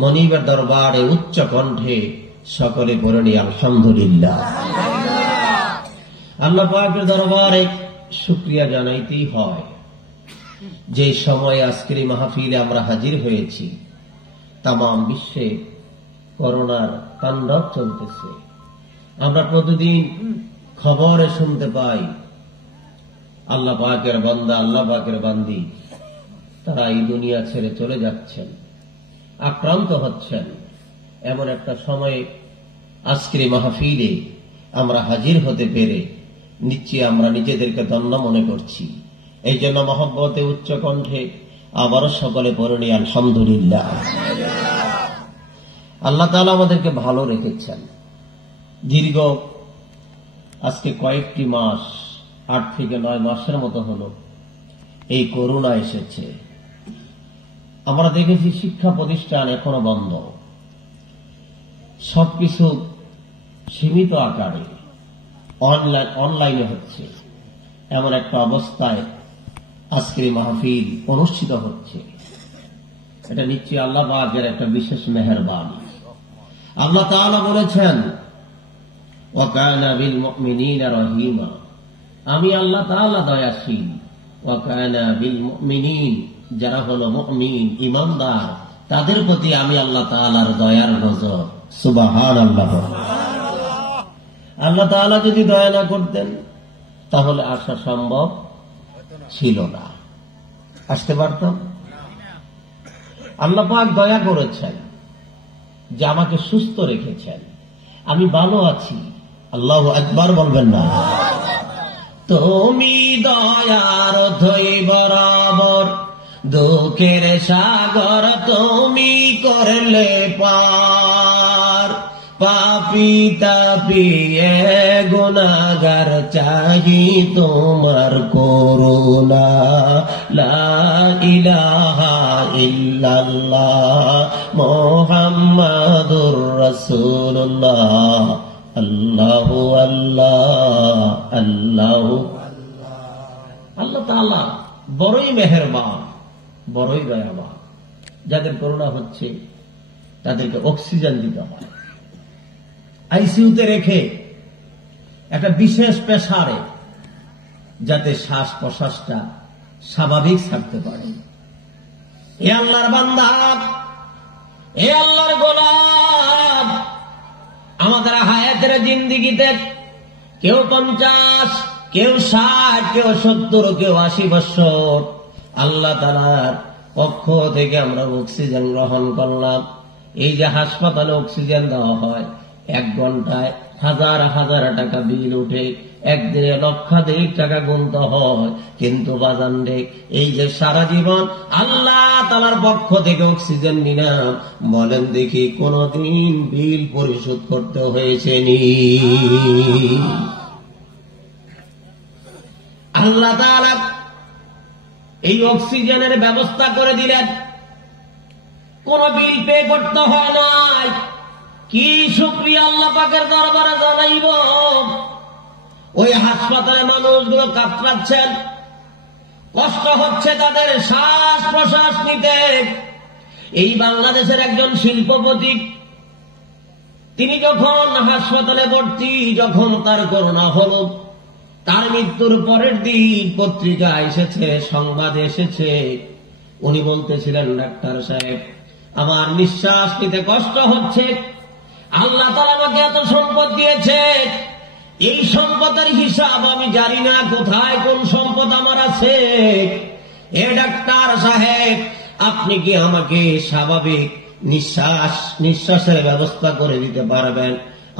মনিবের দরবারে উচ্চ কণ্ঠে সকলে পড়েনি আলহামদুলিল্লাহ। আল্লাহ পাকের দরবারে শুকরিয়া জানাইতেই হয়। যে সময় আজকের এই মাহফিলে আমরা হাজির হয়েছি, তামাম বিশ্বে করোনার তাণ্ডব চলতেছে। আমরা প্রতিদিন খবরে শুনতে পাই আল্লাহ পাকের বান্দা, আল্লাহ পাকের বান্দি তারা এই দুনিয়া ছেড়ে চলে যাচ্ছেন, আক্রান্ত হচ্ছেন। এমন একটা সময়ে আজকের এই মাহফিলে আমরা হাজির হতে পেরে নিশ্চয়ই আমরা নিজেদেরকে ধন্য মনে করছি। এই জন্য মহব্বতে উচ্চ কণ্ঠে আবারও সকলে পড়েনি আলহামদুলিল্লাহ। আল্লাহ তাআলা আমাদেরকে ভালো রেখেছেন। দীর্ঘ আজকে কয়েকটি মাস, 8 থেকে 9 মাসের মতো হলো এই করোনা এসেছে। আমরা দেখেছি শিক্ষা প্রতিষ্ঠান এখনো বন্ধ, সবকিছু সীমিত আকারে অনলাইনে হচ্ছে। এমন একটা অবস্থায় আজকের মাহফিল অনুষ্ঠিত হচ্ছে। এটা নিশ্চয়ই আল্লাহ পাকের একটা বিশেষ মেহেরবানি। আল্লাহ তাআলা বলেছেন, ওয়া কানা বিল মুমিনিনা রহিমা, আমি আল্লাহ তাআলা দয়াশীল। ওয়া কানা বিল মুমিনিন, যারা হলো মুমিন ঈমানদার, তাদের প্রতি আমি আল্লাহ তাআলার দয়ার নজর। সুবহানাল্লাহ। আল্লাহ তাআলা যদি দয়া না করতেন তাহলে আসা সম্ভব ছিল না, আসতে পারতাম। আল্লাহ পাক দয়া করেছেন যে আমাকে সুস্থ রেখেছেন, আমি ভালো আছি। আল্লাহু আকবার বলবেন না? তুমি দয়ার ধৈ বরাবর, দুঃখের সাগর তুমি করলে পার। পাপী তাপী গুনাহগার চাহি তোমার করুণা। লা ইলাহা ইল্লাল্লাহ মুহাম্মাদুর রাসূলুল্লাহ। আল্লাহু আল্লাহ আল্লাহু আল্লাহ তাআলা বড়ই মেহেরবান, বড়ই দয়াবান। যাদের করোনা হচ্ছে তাদেরকে অক্সিজেন দিতে হয়, আইসিইউতে রেখে একটা বিশেষ প্রেসারে, যাতে শ্বাস প্রশ্বাসটা স্বাভাবিক থাকতে পারে। এ আল্লাহর বান্দা, এ আল্লাহর গোলাম, আমাদের হায়াতের জিন্দেগিতে কেউ 50, কেউ 60, কেউ 70, কেউ 80 বছর আল্লাহ তাআলার পক্ষ থেকে আমরা অক্সিজেন গ্রহণ করলাম। এই যে হাসপাতালে অক্সিজেন দেওয়া হয়, 1 ঘন্টায় হাজার হাজার টাকা বিল উঠে, একদিনে লক্ষাধিক টাকা গুনতে হয়। কিন্তু বাজান রে, এই যে সারা জীবন আল্লাহ তাআলার পক্ষ থেকে অক্সিজেন নিলাম, বলেন দেখি কোনদিন বিল পরিশোধ করতে হয়েছে নি? আল্লাহ তাআলা এই অক্সিজেনের ব্যবস্থা করে দিলেন, কোন বিল পে করতে হয় নাই। কি শুকরিয়া আল্লাহ পাকের দরবারে জানাইব। ওই হাসপাতালে মানুষগুলো কাতরাচ্ছেন, কষ্ট হচ্ছে তাদের শ্বাস প্রশ্বাস নিতে। এই বাংলাদেশের একজন শিল্পপতি, তিনি যখন হাসপাতালে ভর্তি, যখন তার করোনা হলো, তার মৃত্যুর পরের দিন পত্রিকা এসেছে, সংবাদে এসেছে, উনি বলতেছিলেন, ডাক্তার সাহেব, আমার নিঃশ্বাস নিতে কষ্ট হচ্ছে, আল্লাহ তাআলা আমাকে এত সম্পদ দিয়েছে, এই সম্পদের হিসাব আমি জানি না, কোথায় কোন সম্পদ আমার আছে। এ ডাক্তার সাহেব, আপনি কি আমাকে স্বাভাবিক নিঃশ্বাসের ব্যবস্থা করে দিতে পারবেন?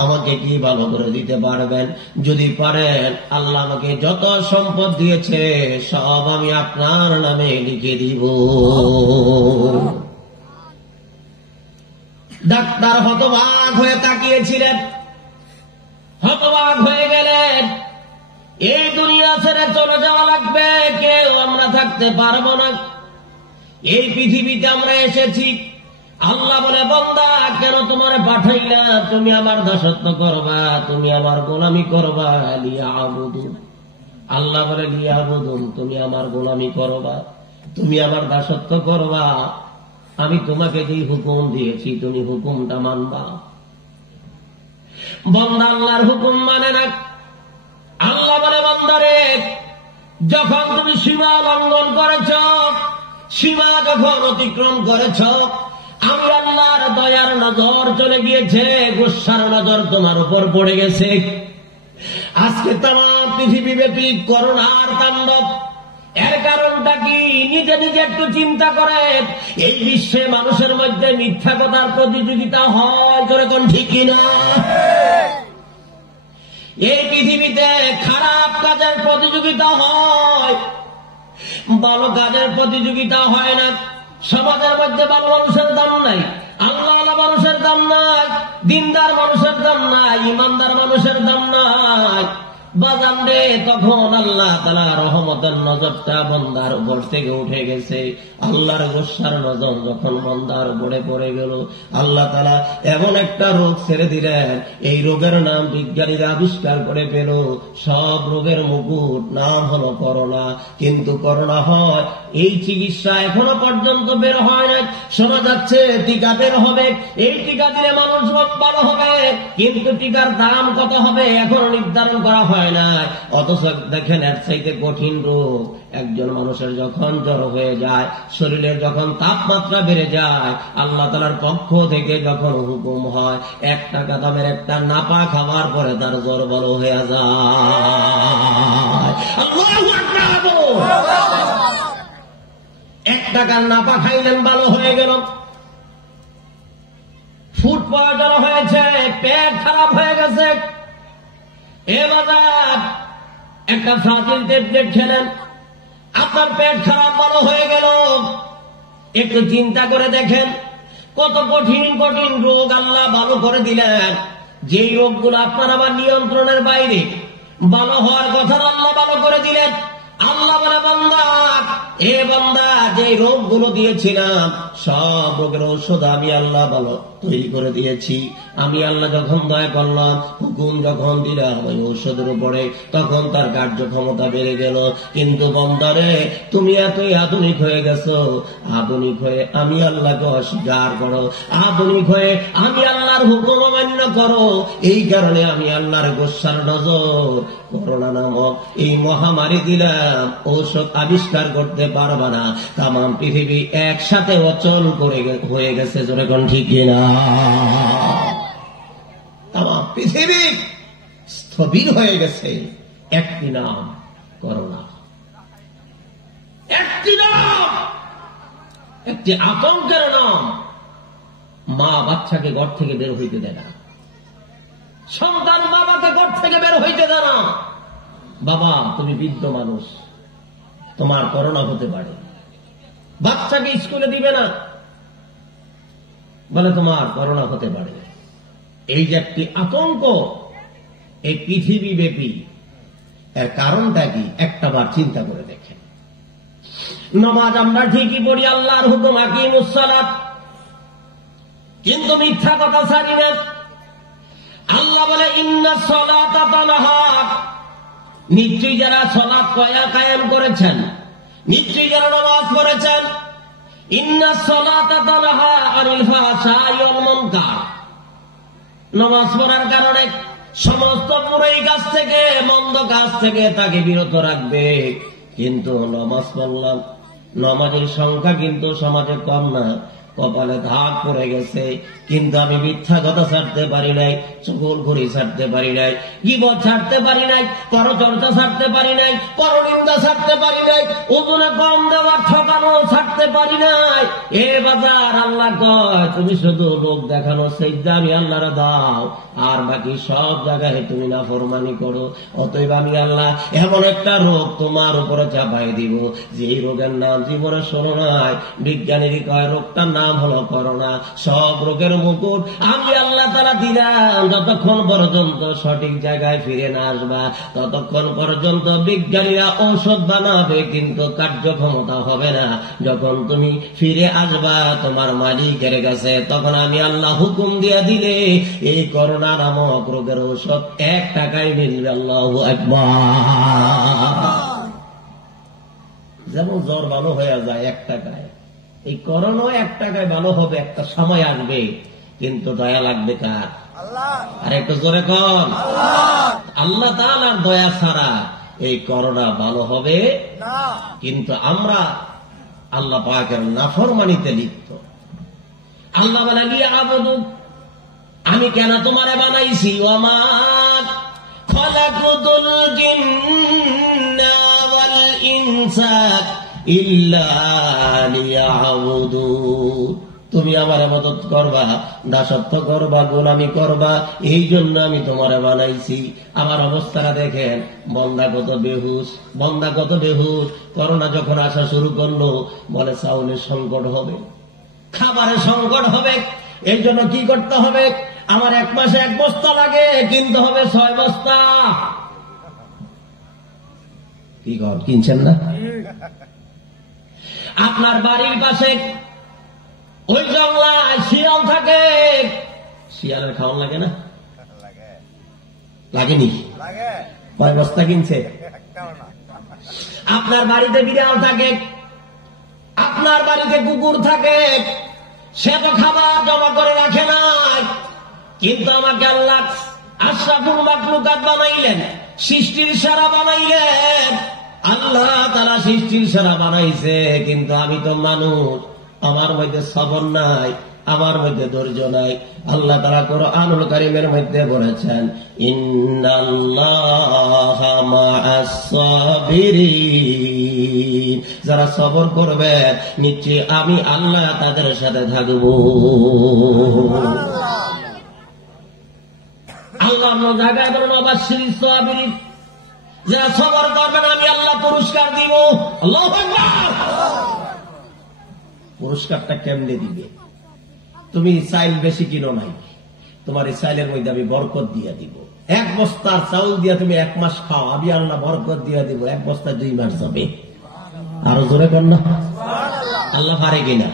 আমাকে কি ভালো করে দিতে পারবেন? যদি পারেন, আল্লাহ আমাকে যত সম্পদ দিয়েছে সব আমি আপনার নামে লিখে দিব। ডাক্তার হতবাক হয়ে তাকিয়েছিলেন, হতবাক হয়ে গেলেন। এই দুনিয়া ছেড়ে চলে যাওয়া লাগবে, কেউ আমরা থাকতে পারবো না। এই পৃথিবীতে আমরা এসেছি, আল্লাহ বলে, বান্দা কেন তোমার পাঠাইলা? তুমি আমার দাসত্ব করবা, তুমি আমার গোলামি করবা। লিয়াবুদুন, আল্লাহ বলে, লিয়াবুদুন, তুমি আমার গোলামি করবা, তুমি আমার দাসত্ব করবা। আমি তোমাকে যেই হুকুম দিয়েছি তুমি হুকুমটা মানবা। বান্দা আল্লাহর হুকুম মানে না। আল্লাহ বলে, বান্দারে, যখন তুমি সীমা লঙ্ঘন করেছ, সীমা যখন অতিক্রম করেছ, আমি আল্লাহর দয়ার নজর চলে গিয়েছে, গুসার নজর তোমার উপর পড়ে গেছে। আজকে তামাম পৃথিবীব্যাপী করোনার তাণ্ডব। এর কারণটা কি? নিজে নিজে একটু চিন্তা করে। এই বিশ্বে মানুষের মধ্যে মিথ্যা কথার প্রতিযোগিতা হয়, যেরকম ঠিক কিনা? এই পৃথিবীতে খারাপ কাজের প্রতিযোগিতা হয়, ভালো কাজের প্রতিযোগিতা হয় না। সমাজের মধ্যে ভালো মানুষের দাম নাই, আল্লাহ মানুষের দাম নাই, দিনদার মানুষের দাম নাই, ইমানদার মানুষের দাম নাই। বাজান রে, তখন আল্লাহ তাআলা রহমতের নজরটা বান্দার উপর থেকে উঠে গেছে। আল্লাহর গোসার নজর যখন বান্দার উপরে পড়ে গেল, আল্লাহ তাআলা এমন একটা রোগ ছেড়ে দিলেন, এই রোগের নাম বিজ্ঞানীরা আবিষ্কার করে পেল। সব রোগের মুকুট নাম হলো করোনা। কিন্তু করোনা হয়, এই চিকিৎসা এখনো পর্যন্ত বের হয় না। শোনা যাচ্ছে টিকা বের হবে, এই টিকা দিলে মানুষ ভালো হবে, কিন্তু টিকার দাম কত হবে এখনো নির্ধারণ করা হয় না। অথচ দেখেন, এর চাইতে কঠিন রোগ, একজন মানুষের যখন জ্বর হয়ে যায়, শরীরে যখন তাপমাত্রা বেড়ে যায়, আল্লাহ তাআলার পক্ষ থেকে যখন হুকুম হয়, 1 টাকা দামের একটা নাপা খাওয়ার পরে তার জ্বর ভালো হয়ে যায়। আল্লাহু আকবার। 1 টাকার নাপা খাইলেন, ভালো হয়ে গেল। ফুড পয়জন হয়েছে, পেট খারাপ হয়ে গেছে, এবার একটা ফ্রাজিল ট্যাবলেট খেলেন, আপনার পেট খারাপ ভালো হয়ে গেল। একটু চিন্তা করে দেখেন, কত কঠিন কঠিন রোগ আল্লাহ ভালো করে দিলেন। যেই রোগগুলো আপনার আমার নিয়ন্ত্রণের বাইরে, ভালো হওয়ার কথা আল্লাহ ভালো করে দিলেন। আল্লাহ বলে, বান্দা, এ বান্দা, যে রোগগুলো দিয়েছিলাম সব রোগের ঔষধ আমি আল্লাহ ভালো তৈরি করে দিয়েছি। আমি আল্লাহ যখন দয়া করলাম, হুকুম যখন দিলাম ওই ঔষধের উপরে, তখন তার কার্যক্ষমতা বেড়ে গেল। কিন্তু বান্দারে, তুমি এতই আধুনিক হয়ে গেছো, আধুনিক হয়ে আমি আল্লাহকে অস্বীকার করো, আধুনিক হয়ে আমি আল্লাহর হুকুম অমান্য করো। এই কারণে আমি আল্লাহর গোসার নজর করোনা নামক এই মহামারী দিলাম। ঔষধ আবিষ্কার করতে পারবা না, তামাম পৃথিবী একসাথে অচল করে হয়ে গেছে, যেরকম ঠিক কিনা? তামাম পৃথিবী স্থবির হয়ে গেছে। একটি নাম করোনা, একটি নাম, একটি আতঙ্কের নাম। মা বাচ্চাকে ঘর থেকে বের হইতে দেয় না, সন্তান বাবাকে ঘর থেকে বের হইতে দেয় না। বাবা, তুমি বৃদ্ধ মানুষ, তোমার করোনা হতে পারে। বাচ্চাকে স্কুলে দিবে না, বলে তোমার করোনা হতে পারে। এই যে একটি আতঙ্ক, এই পৃথিবী ব্যাপী, এর কারণটা কি? একটা বার চিন্তা করে দেখেন। নামাজ আমরা ঠিকই পড়ি, আল্লাহর হুকুম আকিমুস সালাত, কিন্তু মিথ্যা কথা ছাড়ি না। আল্লাহ বলে, ইন্নাস সালাতা তানহা, নিশ্চয়ই যারা সালাত কায়েম করেছেন, নিশ্চয়ই যারা নামাজ পড়েছেন, ইন্নাস সালাতা তানহা আনিল ফাহশাই ওয়াল মুনকার, নামাজ পড়ার কারণে সমস্ত বুরাই কাজ থেকে, মন্দ কাজ থেকে তাকে বিরত রাখবে। কিন্তু নামাজ পড়লাম, নামাজের সংখ্যা কিন্তু সমাজে কম না, কপালে দাগ পড়ে গেছে, কিন্তু আমি মিথ্যা কথা ছাড়তে পারি নাই, চুগলখড়ি ছাড়তে পারি নাই, গীবত ছাড়তে পারি নাই, পরচর্চা ছাড়তে পারি নাই, পরনিন্দা ছাড়তে পারি নাই, ওজনে কম দেওয়ার ঠকানো ছাড়তে পারি নাই। এ বাজার, আল্লাহ কয়, তুমি শুধু লোক দেখানো সেজদা আমি আল্লাহর দাও, আর বাকি সব জায়গায় তুমি নাফরমানি করো। অতএব আমি আল্লাহ এমন একটা রোগ তোমার উপরে চাপাই দিব, যে রোগের নাম জীবনে শোনো নাই। বিজ্ঞানীরা কয় রোগটার নাম হলো করোনা। সব রোগের মুকুট আমি আল্লাহ তাআলা দিলাম। যতক্ষণ পর্যন্ত সঠিক জায়গায় ফিরে না আসবা, ততক্ষণ পর্যন্ত বিজ্ঞানীরা ঔষধ বানাবে, কিন্তু কার্যক্ষমতা হবে না। যখন তুমি ফিরে আসবা তোমার মালিকের কাছে, তখন আমি আল্লাহ হুকুম দিয়ে দিলে এই করোনা নামক রোগের ঔষধ 1 টাকায় মিলবে। আল্লাহু আকবার। যেমন জ্বর ভালো হয়ে যায় 1 টাকায়, এই করোনা 1 টাকায় ভালো হবে, একটা সময় আসবে, কিন্তু দয়া লাগবে কার? আর একটু জোরে কন, আল্লাহ তাআলার দয়া ছাড়া এই করোনা ভালো হবে না। কিন্তু আমরা আল্লাহ পাকের নাফরমানিতে লিপ্ত। আল্লাহ বলে লিয়াবুদু, আমি কেন তোমারে বানাইছি, ওয়ামা খালাকুতুল জিন্না ওয়াল ইনসা ইল্লা লিয়াবুদুন। তুমি আমার ইবাদত করবা, দাসত্ব করবা, গোলামি করবা, এই জন্য আমি তোমারে বানাইছি। আমার অবস্থাটা দেখেন, বন্দা কত বেহুশ, বন্দা কত বেহুশ। করোনা যখন আসা শুরু করলো, বলে চাউলের সংকট হবে, খাবারের সংকট হবে, এই জন্য কি করতে হবে, আমার 1 মাসে 1 বস্তা লাগে, কিনতে হবে 6 বস্তা। কি কর, কিনছেন না? আপনার বাড়ির পাশে ওই জঙ্গলায় শিয়াল থাকে, শিয়ালের খাওয়ান লাগে না? লাগেনি? কয় বস্তা কিনছে? আপনার বাড়িতে বিড়াল থাকে, আপনার বাড়িতে কুকুর থাকে, সে তো খাবার জমা করে রাখে নাই। কিন্তু আমাকে আল্লাহ আশরাফুল মাখলুকাত বানাইলেন, সৃষ্টির সেরা বানাইলেন। আল্লাহ তাআলা সৃষ্টির সেরা বানাইছে, কিন্তু আমি তো মানুষ, আমার মধ্যে সবর নাই, আমার মধ্যে ধৈর্য নাই। আল্লাহ তাআলা কুরআনুল কারীমের মধ্যে বলেছেন, ইন্নাল্লাহা মা'আস সাবিরিন, যারা সবর করবে নিশ্চয়ই আমি আল্লাহ তাদের সাথে থাকব। আল্লাহ অন্য জায়গায় বলেন অবাশশিরিস সাবিরিন, যারা সবর করবেন আমি আল্লাহ পুরস্কার দিব। আল্লাহু আকবার। পুরস্কারটা কেমনে দিবে? তুমি চাইল বেশি কিনো নাই, তোমার এই চাইলের মধ্যে আমি বরকত দিয়া দিব। 1 বস্তার চাউল দিয়া তুমি 1 মাস খাও, আমি আল্লাহ বরকত দিয়া দিব, 1 বস্তা 2 মাস যাবে। আরো জোরে কর না, আল্লাহ পারে কিনা?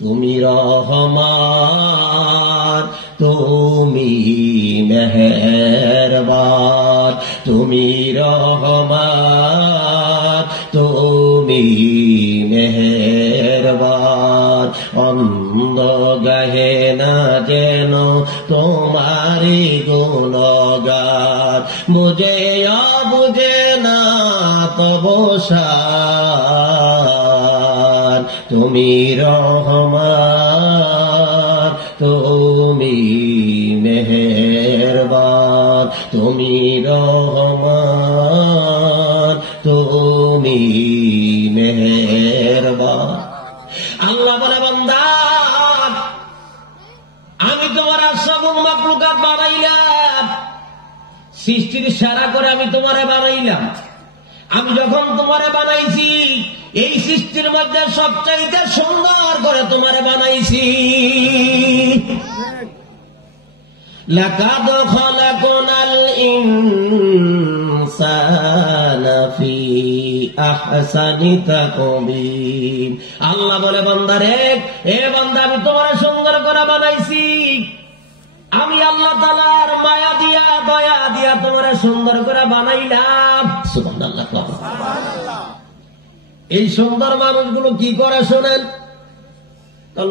তুমি রহমান, তুমি মেহেরবান, তুমি রহমান, তুমি মেহেরবান। অন্ধ গাহে না যেন তোমারি গুণগান, বুঝে বুঝে না তব শান। তুমি রহমান, তুমি মেহেরবান, তুমি রহমান, তুমি মেহেরবান। আল্লাহ বলে বান্দা, আমি তোমার আশরাফুল মাখলুকাত বানাইলাম, সৃষ্টির সেরা করে আমি তোমারে বানাইলাম। আমি যখন তোমারে বানাইছি, এই সৃষ্টির মধ্যে সবচাইতে সুন্দর করে তোমারে বানাইছি। লাকাদ খালাকনাল ইনসানা ফি আহসানি তাকবীম। আল্লাহ বলে বান্দারে, এ বান্দা আমি তোমারে সুন্দর করে বানাইছি। আমি আল্লাহ তাআলার মায়া দিয়া, দয়া দিয়া তোমারে সুন্দর করে বানাইলাম। সুবহানাল্লাহ, সুবহানাল্লাহ। এই সুন্দর মানুষগুলো কি করে শোনেন,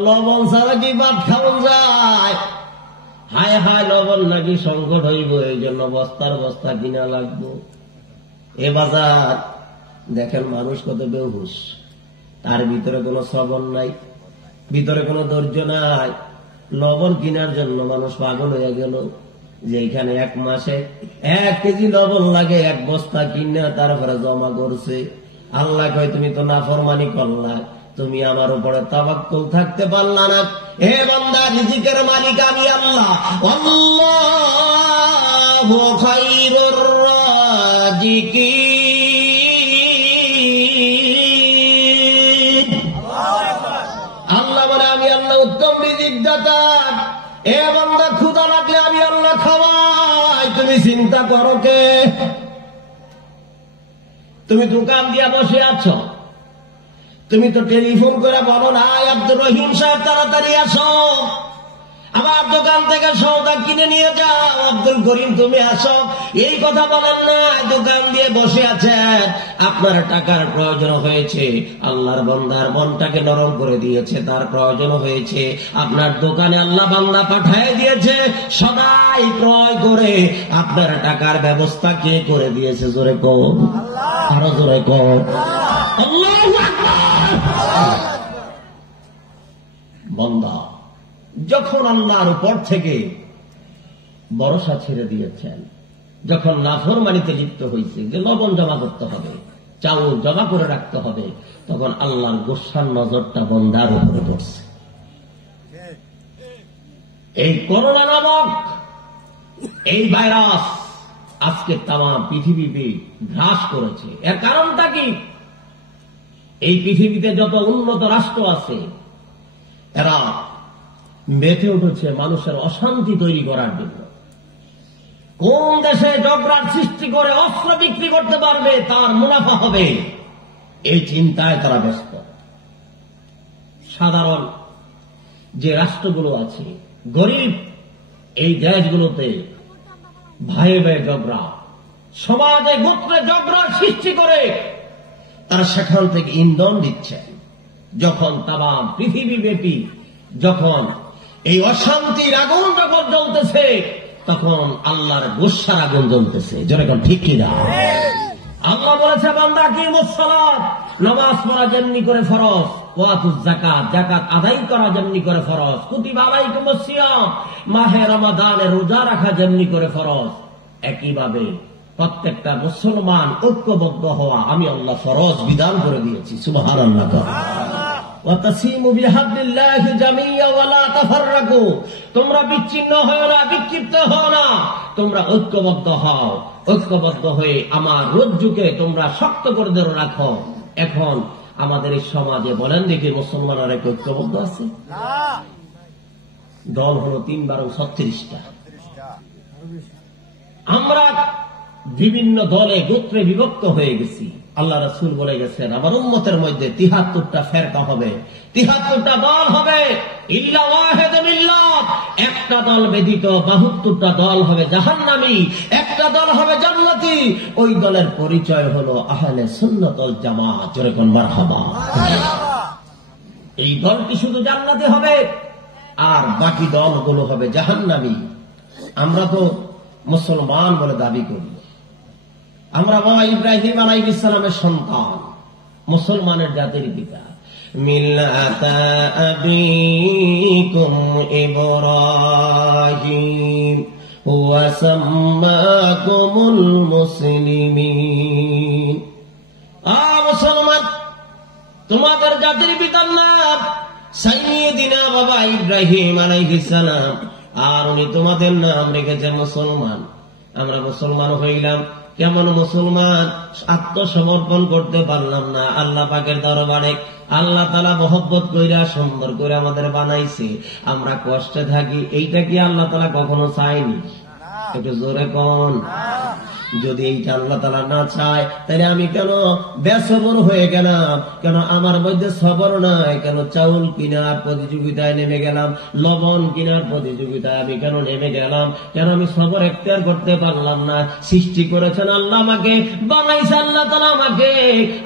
লবণ ছাড়া কি ভাত খাওয়া যায়? হায় হায়, লবণ নাকি সংকট হইব, এই জন্য বস্তার বস্তা কিনা লাগবো। এ বাজার দেখেন মানুষ কত বেহুশ, তার ভিতরে কোনো সবর নাই, ভিতরে কোনো ধৈর্য নাই। লবণ কেনার জন্য মানুষ পাগল হয়ে গেল, যে এখানে 1 মাসে 1 কেজি লবণ লাগে, 1 বস্তা কিনা তারপরে জমা করছে। আল্লাহ কয় তুমি তো নাফরমানি করলা, তুমি আমার উপরে তাওয়াক্কুল থাকতে পারলা না। হে বান্দা, রিজিকের মালিক আমি আল্লাহ। আল্লাহু খায়রুর রাজিকিন। আল্লাহ বলে আমি আল্লাহ উত্তম রিজিক দাতা। এ বান্দা, ক্ষুধা লাগলে আমি আল্লাহ খাওয়াই, তুমি চিন্তা করো কে? তুমি দোকান দিয়া বসে আছো, তুমি তো টেলিফোন করে বলো না আব্দুর রহিম সাহেব তাড়াতাড়ি আসো, আমার দোকান থেকে সওদা কিনে নিয়ে যাও, আব্দুল করিম তুমি আসো, এই কথা বলেন না। দোকান দিয়ে বসে আছেন, আপনার টাকার প্রয়োজন হয়েছে, আল্লাহর বান্দার মনটাকে নরম করে দিয়েছে, তার প্রয়োজন হয়েছে, আপনার দোকানে আল্লাহ বান্দা পাঠিয়ে দিয়েছে, সদাই ক্রয় করে আপনার টাকার ব্যবস্থা কে করে দিয়েছে? জোরে কর, আরো জোরে কর, আল্লাহু আকবার। বান্দা যখন আল্লাহর উপর থেকে ভরসা ছেড়ে দিয়েছেন, যখন নাফরমানিতে লিপ্ত হয়েছে, যে লবণ জমা করতে হবে, চাউল জমা করে রাখতে হবে, তখন আল্লাহর গোসার নজরটা বান্দার উপরে পড়ছে। এই করোনা নামক এই ভাইরাস আজকে তামাম পৃথিবীতে গ্রাস করেছে। এর কারণটা কি? এই পৃথিবীতে যত উন্নত রাষ্ট্র আছে, এরা মেতে উঠেছে মানুষের অশান্তি তৈরি করার জন্য। কোন দেশে ঝগড়ার সৃষ্টি করে অস্ত্র বিক্রি করতে পারবে, তার মুনাফা হবে, এই চিন্তায় তারা ব্যস্ত। সাধারণ যে রাষ্ট্রগুলো আছে, গরিব এই দেশগুলোতে ভাই ভাই ঝগড়া, সমাজে গোত্রে ঝগড়ার সৃষ্টি করে তারা সেখান থেকে ইন্ধন দিচ্ছেন। যখন তামাম পৃথিবীব্যাপী যখন এই অশান্তির আগুন যখন জ্বলতেছে, তখন আল্লাহর গোসার আগুন জ্বলতেছে। যেরকম ঠিক কিনা? আল্লাহ বলেছে, বান্দা কিমুস সালাত, নামাজ পড়া যেমনি করে ফরজ, ওয়াতুজ যাকাত, যাকাত আদায় করা যেমনি করে ফরজ, কুতিবা আলাইকুমুস সিয়াম, মাহে রমাদানে রোজা রাখা যেমনি করে ফরজ, একইভাবে প্রত্যেকটা মুসলমান ঐক্যবদ্ধ হওয়া আমি আল্লাহ ফরজ বিধান করে দিয়েছি। সুবহানাল্লাহ। ওয়াতাসিমু বিহাবলিল্লাহি জামিয়া ওয়া লা তাফাররাকু, তোমরা বিচ্ছিন্ন হও না, বিক্ষিপ্ত হও না, তোমরা ঐক্যবদ্ধ হও। ঐক্যবদ্ধ হয়ে আমার রজ্জুকে তোমরা শক্ত করে ধরে রাখো। এখন আমাদের এই সমাজে বলেন দেখি, মুসলমানরা ঐক্যবদ্ধ আছে? দল হলো 3-36টা। আমরা বিভিন্ন দলে গোত্রে বিভক্ত হয়ে গেছি। আল্লাহ রাসূল বলে গেছেন, আমার উম্মতের মধ্যে 73টা ফেরকা হবে, 73টা দল হবে, ইল্লা ওয়াহিদুন মিল্লাত, একটা দল ব্যতীত 72টা দল হবে জাহান্নামী, একটা দল হবে জান্নাতি। ওই দলের পরিচয় হলো আহলে সুন্নাত ওয়াল জামাত। যেরকম মারহাবা। এই দলটি শুধু জান্নাতি হবে, আর বাকি দলগুলো হবে জাহান্নামী। আমরা তো মুসলমান বলে দাবি করি, আমরা বাবা ইব্রাহিম আলাইহিস সালামের সন্তান, মুসলমানের জাতির পিতা। মিল্লাতা আবিকুম ইব্রাহিম ওয়া সাম্মাকুমুল মুসলিমিন। মুসলমান, তোমাদের জাতির পিতার নাম সাইয়্যিদিনা বাবা ইব্রাহিম আলাইহিস সালাম, আর উনি তোমাদের নাম রেখেছে মুসলমান। আমরা মুসলমান হইলাম। কেমন মুসলমান? আত্মসমর্পণ করতে পারলাম না আল্লাহ পাকের দরবারে। আল্লাহ তাআলা মহব্বত কইরা সুন্দর করে আমাদের বানাইছে, আমরা কষ্টে থাকি। এইটা কি আল্লাহ তাআলা কখনো চায়নি? একটু জোরে কোন। যদি এইটা আল্লাহ তাআলা না চায়, তাহলে আমি কেন বেসবর হয়ে গেলাম? কেন আমার মধ্যে সবর নাই? কেন চাউল কিনার প্রতিযোগিতায় নেমে গেলাম? লবণ কিনার প্রতিযোগিতায় আমি কেন নেমে গেলাম? কেন আমি সবর এখতিয়ার করতে পারলাম না? সৃষ্টি করেছেন আল্লাহ, আমাকে বানাইছে আল্লাহ তাআলা,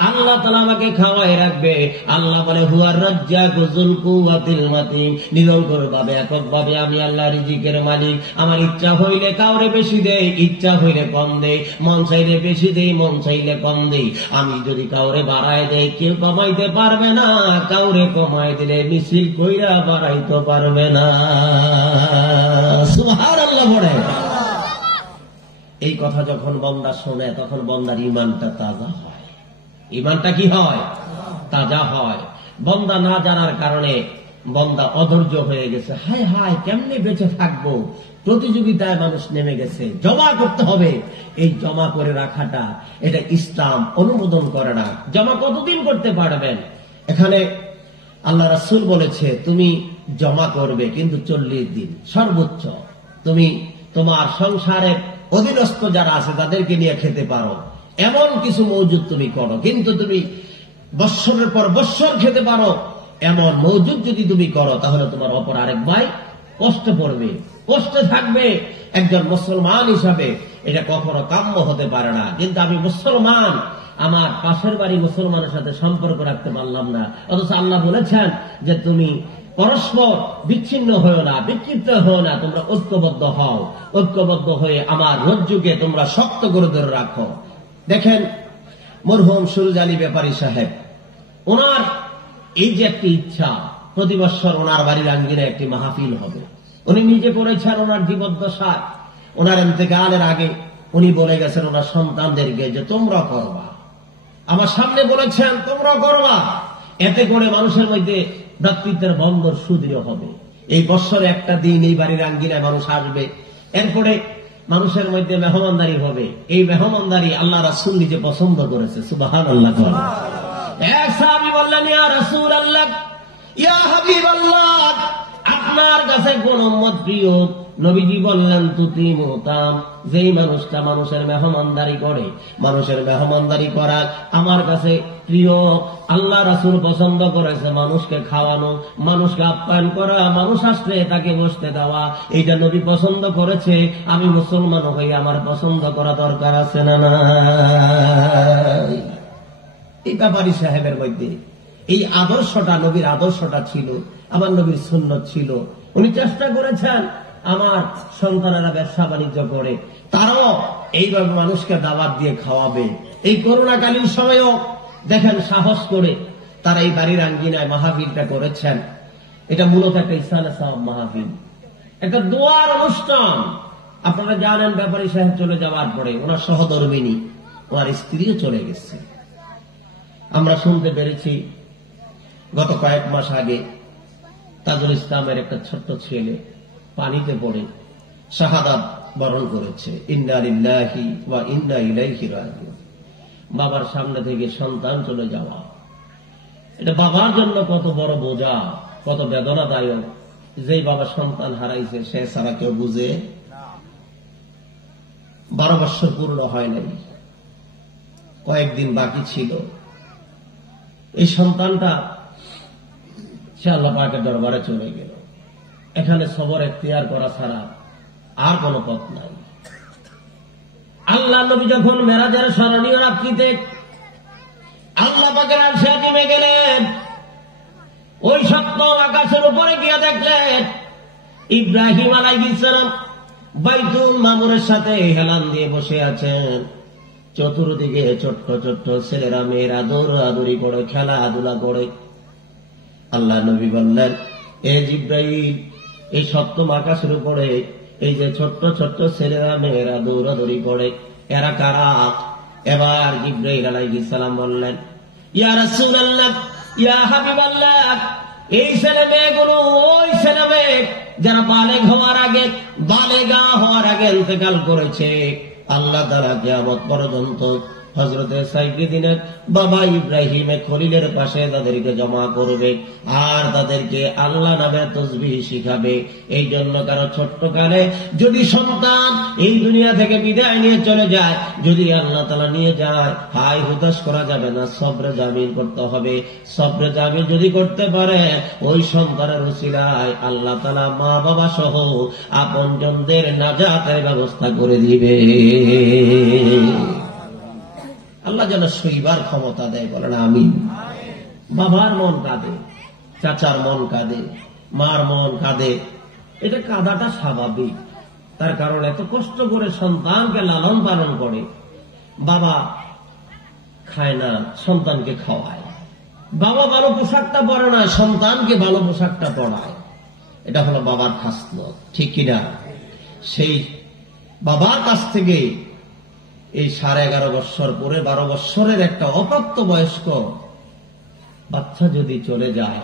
আল্লাহ তাআলা আমাকে খাওয়াই রাখবে। আল্লাহ বলে, হুয়ার রাজ্জাকু যুল কুওয়াতিল মাতিন, নিরঙ্কুর ভাবে একক ভাবে আমি আল্লাহ রিজিকের মালিক। আমার ইচ্ছা হইলে কাউরে বেশি দেই, ইচ্ছা হইলে কম দেই, মন চাইলে বেশি দেই, মন চাইলে কম দেই। আমি যদি কাউরে বাড়ায় দেই, কেউ কমাইতে পারবে না, কাউরে কমাই দিলে মিছিল কইরা বাড়াইতে পারবে না। সুবহানাল্লাহ বলে। এই কথা যখন বান্দা শোনে, তখন বান্দার ঈমানটা তাজা হয়। ঈমানটা কি হয়? তাজা হয়। বান্দা না জানার কারণে বান্দা অধৈর্য হয়ে গেছে। হায় হায়, কেমনে বেঁচে থাকবো? প্রতিযোগিতায় মানুষ নেমে গেছে, জমা করতে হবে। এই জমা করে রাখাটা, এটা ইসলাম অনুমোদন করে না। জমা কতদিন করতে পারবেন? এখানে আল্লাহ রাসূল বলেছে, তুমি জমা করবে, কিন্তু 40 দিন সর্বোচ্চ। তুমি তোমার সংসারের অধীনস্থ যারা আছে তাদেরকে নিয়ে খেতে পারো, এমন কিছু মওজুদ তুমি করো। কিন্তু তুমি বৎসরের পর বৎসর খেতে পারো এমন মওজুদ যদি তুমি করো, তাহলে তোমার অপর আরেক ভাই কষ্টে পড়বে, কষ্টে থাকবে। একজন মুসলমান হিসাবে এটা কখনো কাম্য হতে পারে না। কিন্তু আমি মুসলমান, আমার পাশের বাড়ি মুসলমানের সাথে সম্পর্ক রাখতে পারলাম না, অথচ আল্লাহ বলেছেন যে তুমি পরস্পর বিচ্ছিন্ন হয়েও না, বিক্ষিপ্ত হয়েও না, তোমরা ঐক্যবদ্ধ হও। ঐক্যবদ্ধ হয়ে আমার রজ্জুকে তোমরা শক্ত করে ধরে রাখো। দেখেন মরহুম সুরুজ আলী ব্যাপারী সাহেব, ওনার এই যে একটি ইচ্ছা, প্রতি বছর ওনার বাড়ির আঙ্গিনায় একটি মাহফিল হবে। উনি নিজে করেছেন ওনার জীবদ্দশায়, ওনার ইন্তেকালের আগে উনি বলে গেছেন ওনার সন্তানদেরকে যে তোমরা করবা, আমার সামনে বলেছেন তোমরা করবা। এতে করে মানুষের মধ্যে ভ্রাতৃত্বের বন্ধন সুদৃঢ় হবে। এই বৎসরে একটা দিন এই বাড়ির আঙ্গিনায় মানুষ আসবে, এরপরে মানুষের মধ্যে মেহমানদারি হবে। এই মেহমানদারি আল্লাহ রাসূল নিজে পছন্দ করেছে। সুবহানাল্লাহ। এক সাহাবী বললেন, ইয়া রাসূলুল্লাহ, ইয়া হাবিবাল্লাহ, আপনার কাছে কোন উম্মত প্রিয়? নবীজি বললেন, তুতি মুতাম, যেই মানুষটা মানুষের মেহমানদারি করে, মানুষের মেহমানদারি করা আমার কাছে প্রিয়। আল্লাহ রাসূল পছন্দ করেছে মানুষকে খাওয়ানো, মানুষকে আপ্যায়ন করা, মানুষ আসলে তাকে বসতে দেওয়া, এইটা নবী পছন্দ করেছে। আমি মুসলমান হয়ে আমার পছন্দ করা দরকার আছে না নাই? এই ব্যাপারী সাহেবের মধ্যে এই আদর্শটা, নবীর আদর্শটা ছিল, আমার নবীর সুন্নত ছিল। উনি চেষ্টা করেছেন আমার সন্তানেরা ব্যবসা বাণিজ্য করে, তারাও এইভাবে মানুষকে দাওয়াত দিয়ে খাওয়াবে। এই করোনাকালীন সময়েও দেখেন সাহস করে তারা এই বাড়ির আঙ্গিনায় মাহফিলটা করেছেন। এটা মূলত একটা ইসালে সাওয়াব মাহফিল, একটা দোয়ার অনুষ্ঠান। আপনারা জানেন ব্যাপারী সাহেব চলে যাওয়ার পরে ওনার সহধর্মিনী, ওনার স্ত্রীও চলে গেছে। আমরা শুনতে পেরেছি গত কয়েক মাস আগে তাজুল ইসলামের একটা ছোট্ট ছেলে পানিতে পড়ে শাহাদাত বরণ করেছে। ইন্না লিল্লাহি ওয়া ইন্না ইলাইহি রাজিউন। বাবার সামনে থেকে সন্তান চলে যাওয়া, এটা বাবার জন্য কত বড় বোঝা, কত বেদনাদায়ক। যেই বাবা সন্তান হারাইছে সে ছাড়া কেউ বুঝে। 12 বছর পূর্ণ হয় নাই, কয়েকদিন বাকি ছিল। এই সন্তানটা সে আল্লাহ পাকের দরবারে চলে গেল। এখানে সবর এখতিয়ার করা ছাড়া আর কোন পথ নাই। আল্লাহ নবী যখন মেরাজের স্মরণীয় রাত্রিতে আল্লাহ পাকের আরশে নেমে গেলেন, ওই সপ্তম আকাশের উপরে গিয়ে দেখলেন ইব্রাহিম আলাইহিস সালাম বাইতুল মামুরের সাথে হেলান দিয়ে বসে আছেন। চতুর্দিকে ছোট্ট ছোট্ট ছেলেরা মেয়েরা দৌড়াদৌড়ি করে, খেলাধুলা করে। আল্লাহ নবী বললেন, এ জিব্রাইল, এই সপ্তম আকাশের উপরে এই যে ছোট্ট ছোট্ট ছেলেরা মেয়েরা দৌড়াদৌড়ি করে, এরা কারা? এবার জিব্রাইল আলাইহিস সালাম বললেন, ইয়া রাসূলুল্লাহ, ইয়া হাবিবাল্লাহ, এই ছেলে মেয়েগুলো ওই ছেলে মেয়ে যারা বালেগ হওয়ার আগে, বালেগা হওয়ার আগে ইন্তেকাল করেছে। আল্লাহ তাআলা কিয়ামত পর্যন্ত হযরতে সাইয়্যিদিনা বাবা ইব্রাহিমে খলিলের পাশে তাদেরকে জমা করবে, আর তাদেরকে আল্লাহ নামে তাসবিহ শিখাবে। এই জন্য কারো ছোট্টকালে যদি সন্তান এই দুনিয়া থেকে বিদায় নিয়ে চলে যায়, যদি আল্লাহ তাআলা নিয়ে যায়, হাই হুতাশ করা যাবে না, সবরে জামিন করতে হবে। সবরে জামিন যদি করতে পারে, ওই সন্তানের উসিলায় আল্লাহ তাআলা মা বাবা সহ আপনজনদের নাজাতের ব্যবস্থা করে দিবে। আল্লাহ যেন সইবার ক্ষমতা দেয়, বলেন আমিন। বাবার মন কাঁদে, চাচার মন কাঁদে, মার মন কাঁদে। এটা কাঁদাটা স্বাভাবিক, তার কারণ এত কষ্ট করে সন্তানকে লালন পালন করে। বাবা খায় না, সন্তানকে খাওয়ায়। বাবা ভালো পোশাকটা পরে না, সন্তানকে ভালো পোশাকটা পরায়। এটা হলো বাবার খাসলত, ঠিক কিনা? সেই বাবার কাছ থেকে এই 11.5 বছর পরে 12 বছরের একটা অপ্রাপ্ত বয়স্ক বাচ্চা যদি চলে যায়,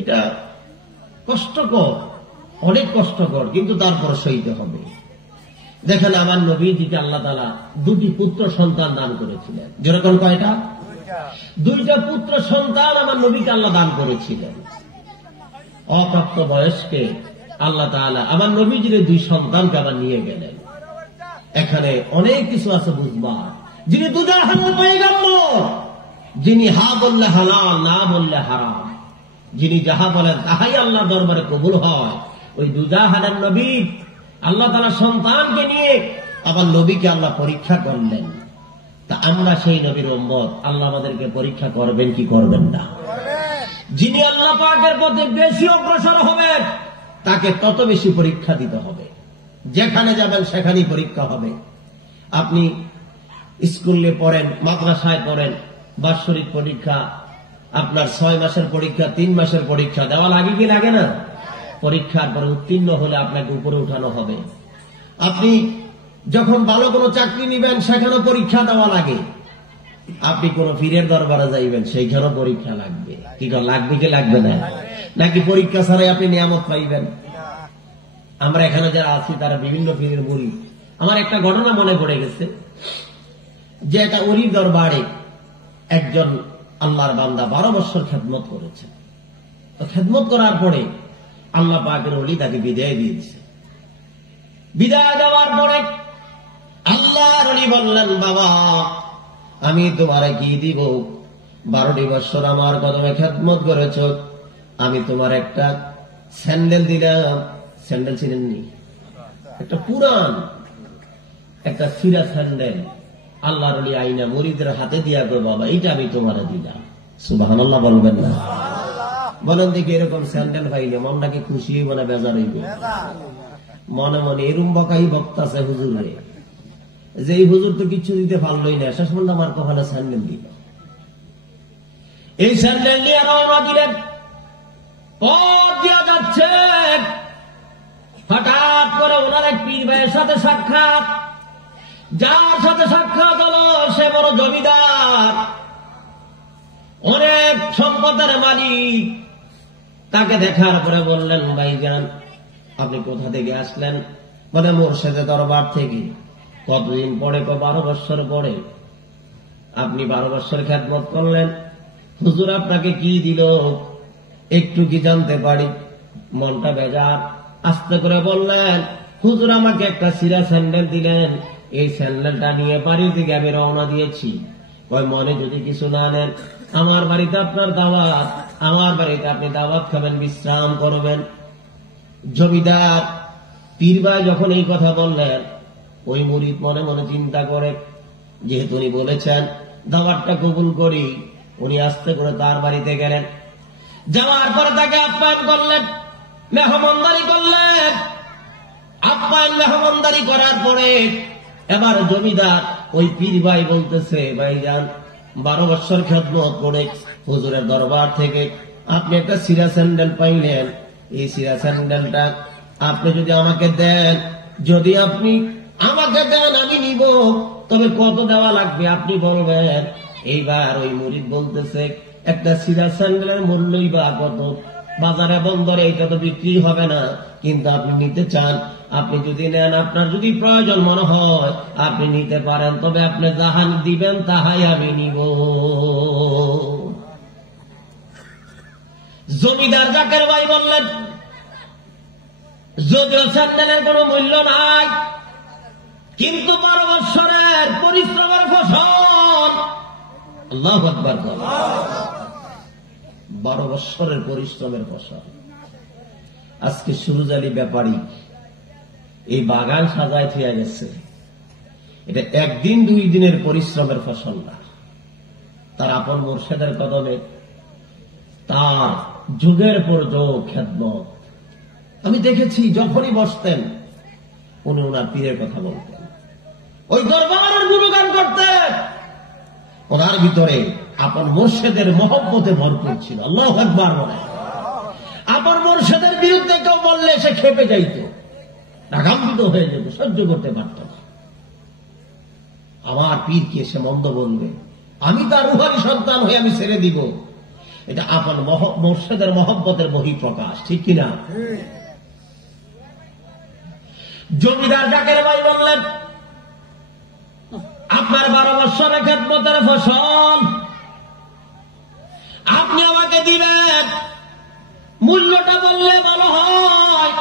এটা কষ্টকর, অনেক কষ্টকর, কিন্তু তারপর সইতে হবে। দেখেন আমার নবীজিকে আল্লাহ তাআলা 2টি পুত্র সন্তান দান করেছিলেন। যেরকম কয়টা? 2টা পুত্র সন্তান আমার নবীকে আল্লাহ দান করেছিলেন। অপ্রাপ্ত বয়স্কে আল্লাহ তাআলা আমার নবীজির 2 সন্তানকে আবার নিয়ে গেলেন। এখানে অনেক কিছু আছে বুঝবার। যিনি দুধের হালাল পয়গম্বর, যিনি হা বললে হালাল, না বললে হারাম, যিনি যাহা বলেন তাহাই আল্লাহ দরবারে কবুল হয়, ওই দুজাহানের নবী আল্লাহ তাআলা সন্তানকে নিয়ে আবার নবীকে আল্লাহ পরীক্ষা করলেন। তা আমরা সেই নবীর উম্মত, আল্লাহ আমাদেরকে পরীক্ষা করবেন কি করবেন না? যিনি আল্লাহ পাকের পথে বেশি অগ্রসর হবেন তাকে তত বেশি পরীক্ষা দিতে হবে। যেখানে যাবেন সেখানেই পরীক্ষা হবে। আপনি স্কুলে পড়েন, মাদ্রাসায় পড়েন, বাৎসরিক পরীক্ষা, আপনার 6 মাসের পরীক্ষা, 3 মাসের পরীক্ষা দেওয়া লাগে কি লাগে না? পরীক্ষার পরে উত্তীর্ণ হলে আপনাকে উপরে উঠানো হবে। আপনি যখন ভালো কোনো চাকরি নিবেন সেখানেও পরীক্ষা দেওয়া লাগে। আপনি কোন পীরের দরবারে যাইবেন সেইখানেও পরীক্ষা লাগবে। কি লাগবে কি লাগবে না? নাকি পরীক্ষা ছাড়াই আপনি নিয়ামত পাইবেন? আমরা এখানে যারা আছি তারা বিভিন্ন পীরের মুরিদ। আমার একটা ঘটনা মনে পড়ে গেছে যে একটা অলির দরবারে একজন আল্লাহর বান্দা 12 বছর খেদমত করেছে। খেদমত করার পরে আল্লাহ পাকের ওলি তাকে বিদায় দিয়েছে। বিদায় দেওয়ার পরে আল্লাহর ওলি বললেন, বাবা আমি তোমারে কি দিব? 12টি বছর আমার কদমে খেদমত করেছ, আমি তোমার একটা স্যান্ডেল দিলাম। স্যান্ডেল ছিলেননি, একটা পুরান একটা ছিঁড়া স্যান্ডেল আল্লাহর ওলি আইনা মুরিদের হাতে দিয়া গো, বাবা এইটা আমি তোমারে দিলাম। সুবহানাল্লাহ বলবেন না? বলেন দেখি, এরকম স্যান্ডেল পাইলে মনটা কি খুশি হইব না বেজার হইব? মনে মনে এরম বকাই বক্তাছে হুজুরে, যে এই হুজুর তো কিছু দিতে পারলই না, শেষ পর্যন্ত আমার কপালে স্যান্ডেল দিল। এই স্যান্ডেল নিয়ে রওনা দিলেন। পথ দিয়া যাচ্ছে, হঠাৎ করে ওনার এক পীর ভাইয়ের সাথে সাক্ষাৎ। যার সাথে সাক্ষাৎ হলো সে বড় জমিদার, অনেক সম্পদের মালিক। তাকে দেখার পরে বললেন, ভাইজান আপনি কোথা থেকে আসলেন? মানে মুর্শিদের দরবার থেকে। কতদিন পরে? 12 বছর পরে। আপনি 12 বছর খেদমত করলেন, হুজুর আপনাকে কি দিল একটু কি জানতে পারি? মনটা বেজার। আস্তে করে বললেন, হুজুর আমাকে একটা ছিঁড়া স্যান্ডেল দিলেন, এই স্যান্ডেলটা নিয়ে বাড়ি থেকে আমি রওনা দিয়েছি। ওই মনে যদি কিছু না নেন, আমার বাড়িতে আপনার দাওয়াত, আমার বাড়িতে আপনি দাওয়াত খাবেন, বিশ্রাম করবেন। জমিদার পীর ভাই যখন এই কথা বললেন, ওই মুরিদ মনে মনে চিন্তা করে, যেহেতু উনি বলেছেন দাওয়াতটা কবুল করি। উনি আস্তে করে তার বাড়িতে গেলেন। যাওয়ার পরে তাকে আপ্যায়ন করলেন, মেহমানদারি করলেন। আপ্যায়ন মেহমানদারি করার পরে এবার জমিদার ওই পীর ভাই বলতেছে, ভাইজান 12 বছর খেদমত করে হুজুরের দরবার থেকে আপনি একটা ছিঁড়া স্যান্ডেল পাইলেন। এই ছিঁড়া স্যান্ডেলটা আপনি যদি আমাকে দেন, যদি আপনি আমাকে দেন আমি নিব, তবে কত দেওয়া লাগবে আপনি বলবেন। এইবার ওই মুরিদ বলতেছে, একটা ছিঁড়া স্যান্ডেলের মূল্যই বা কত? বাজারে বন্দরে এটা তো বিক্রি হবে না, কিন্তু আপনি নিতে চান। আপনি যদি নেন, আপনার যদি প্রয়োজন মনে হয় আপনি নিতে পারেন, তবে আপনি যাহা দিবেন তাহাই আমি নিব। জমিদার জাকের ভাই বললেন, যদিও স্যান্ডেলের কোনো মূল্য নাই, কিন্তু 12 বছরের পরিশ্রমের ফসল। আল্লাহু আকবার। 12 বছরের পরিশ্রমের ফসল। আজকে সুরুজ আলী ব্যাপারী এই বাগান সাজায় থিয়া গেছে, এটা একদিন 2 দিনের পরিশ্রমের ফসল না। তার আপন মুর্শিদের কদমে তার যুগের পর যুগ খেদমত। আমি দেখেছি যখনই বসতেন উনি ওনার পীরের কথা বলতেন, ওই দরবারের গুণগান করতেন। ওনার ভিতরে আপন মুর্শিদের মহব্বতে ভরপুর ছিল। আল্লাহু আকবার বলে। আপন মুর্শিদের বিরুদ্ধে কেউ বললে সে খেপে যাইত, রাগান্বিত হয়ে যেত, সহ্য করতে পারত না। আমার পীরকে সে মন্দ বলবে, আমি তার রুহানি সন্তান হয়ে আমি ছেড়ে দিব। এটা আপন মুর্শিদের মহব্বতের বহিঃপ্রকাশ, ঠিক কিনা? জমিদার জাকের ভাই বললেন, আপনার 12 বছরের খেদমতের ফসল আপনি আমাকে দিবেন, মূল্যটা বললে ভালো হয়।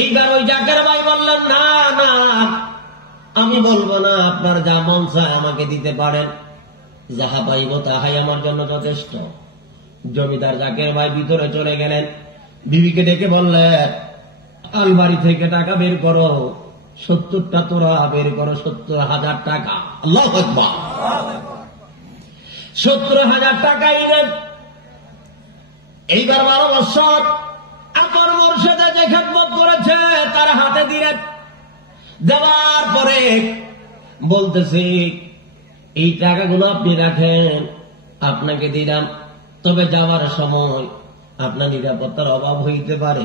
এইবার ওই জাকের ভাই বললেন, না না আমি বলবো না, আপনার যা মন চায় আমাকে দিতে পারেন, যাহা পাইব তাহাই আমার জন্য যথেষ্ট। জমিদার জাকের ভাই ভিতরে চলে গেলেন। বিবিকে ডেকে বললেন, আলমারি থেকে টাকা বের করো, 70টা তোরা বের করো, 70,000 টাকা। আল্লাহু আকবার। 70,000 টাকা নেন। এইবার 12 বছর আপনার মুর্শিদে যে খেদমত করেছে তার হাতে দিলেন। দেওয়ার পরে বলতেছি, এই টাকাগুলো আপনি রাখেন, আপনাকে দিলাম, তবে যাওয়ার সময় আপনার নিরাপত্তার অভাব হইতে পারে,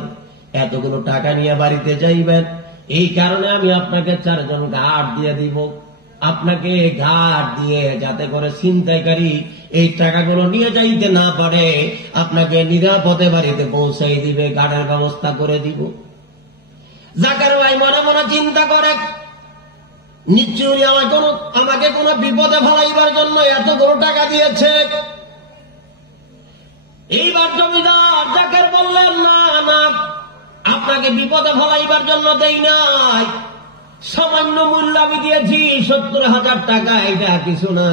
এতগুলো টাকা নিয়ে বাড়িতে যাইবেন, এই কারণে আমি আপনাকে 4 জন গার্ড দিয়ে দিব। আপনাকে গার্ড দিয়ে যাতে করে ছিনতাইকারী এই টাকাগুলো নিয়ে যাইতে না পারে, আপনাকে নিরাপদে বাড়িতে পৌঁছাই দিবে, গার্ডের ব্যবস্থা করে দিব। জাকার ভাই মনে মনে চিন্তা করে, নিশ্চয়ই আমাকে কোন বিপদে ফেলাইবার জন্য এতগুলো টাকা দিয়েছে। এইবার জমিদার জাকের বললেন, না না, আপনাকে বিপদে ফেলাইবার জন্য দেই নাই, সামান্য মূল্য আমি দিয়েছি 70,000 টাকা, এটা কিছু না।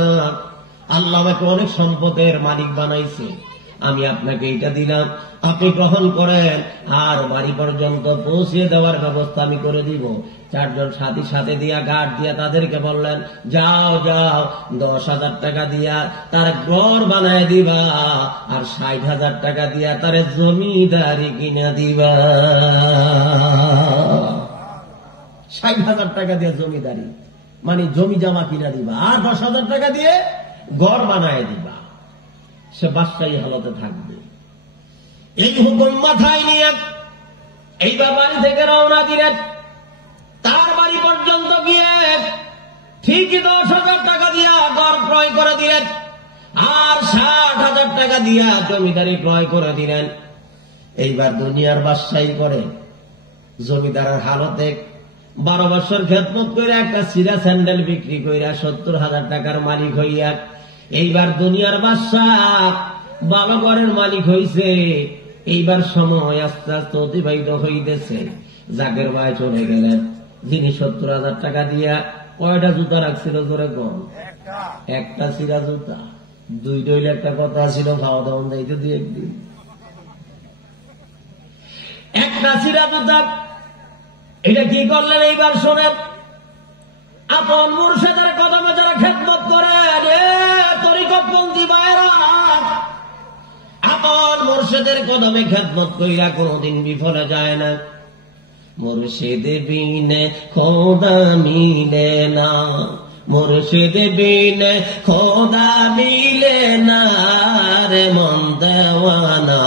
আল্লাহ আমাকে অনেক সম্পদের মালিক বানাইছে, আমি আপনাকে এটা দিলাম, আপনি গ্রহণ করেন, আর বাড়ি পর্যন্ত পৌঁছে দেওয়ার ব্যবস্থা আমি করে দিব। 4 জন সাথী সাথে দিয়া গার্ড দিয়া তাদেরকে বললেন, যাও যাও, 10,000 টাকা দিয়া তার ঘর বানায় দিবা, আর 60,000 টাকা দিয়া তার জমিদারি কিনা দিবা। 60,000 টাকা দিয়ে জমিদারি মানে জমি জমা কিনা দিবা, আর 10,000 টাকা দিয়ে ঘর বানায় দিবা, সে বাদশাহী হালতে থাকবে। এই হুকুম মাথায় নিয়ে এইবার বাড়ি থেকে রওনা দিলেন। তার বাড়ি পর্যন্ত গিয়ে ঠিকই 10,000 টাকা দিয়া ঘর ক্রয় করে দিলেন, আর 60,000 টাকা দিয়া জমিদারি ক্রয় করে দিলেন। এইবার দুনিয়ার বাদশাহী করে জমিদারের হালতে 12 বছর খেদমত করে একটা সিরা স্যান্ডেল বিক্রি কইরা 70,000 টাকার মালিক হইয়া এইবার দুনিয়ার বাদশাহ ভালো ঘরের মালিক হইছে। এইবার সময় আস্তে আস্তে অতিবাহিত হইতেছে। জাকের ভাই চলে গেলেন, যিনি 70,000 টাকা দিয়া কয়টা জুতা রাখছিল জোরে কম? একটা সিরা জুতা। 2 ডইলে একটা কথা ছিল, খাওয়া দাওয়া দিতে 2 একদিন। একটা সিরা জুতা। এটা কি করলেন এইবার শোনেন। আপন মুর্শিদের কদমে যারা খেদমত করে, তরিকতপন্থী ভাইরা, আপন মুর্শিদের কদমে খেদমত কইরা কোনদিন বিফলে যায় না। মুর্শিদ বিনে খোদা মিলে না, মুর্শিদ বিনে খোদা মিলে না রে মন দেওয়ানা,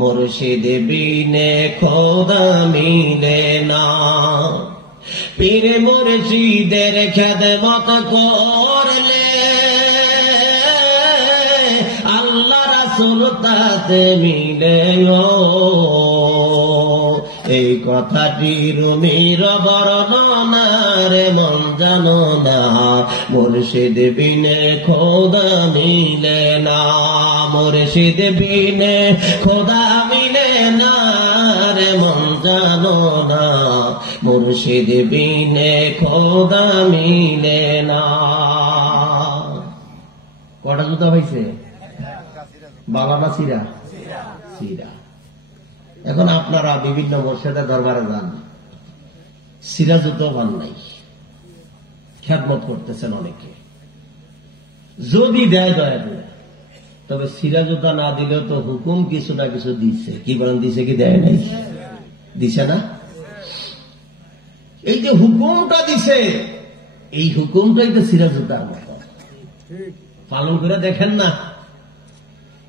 মুর্শিদ বিনে খোদা মিলে না। পীর মুর্শিদের খেদমত করলে আল্লাহ রাসূল তাতে মিলে। এই কথাটি রুমির বর্ণনার মন জানো না, মুর্শিদ বিনে খোদা মিলে না, মুর্শিদ বিনে খোদা মিলে না রে মন জানো না, মুর্শিদ বিনে খোদা মিলে না। কটা জুতা হয়েছে? বাবা না সিরা? সিরা। এখন আপনারা বিভিন্ন মুর্শিদের দরবারে যান, সিরা জুতো পান নাই, খেদমত করতেছেন অনেকে, যদি দেয় দয়া করে, তবে সিরা জুতা না দিলেও তো হুকুম কিছু না কিছু দিচ্ছে। কি বলেন, দিছে কি দেয় নাই? দিছে না? এই যে হুকুমটা দিছে, এই হুকুমটাই তো সিরা জুতার মতো, পালন করে দেখেন না।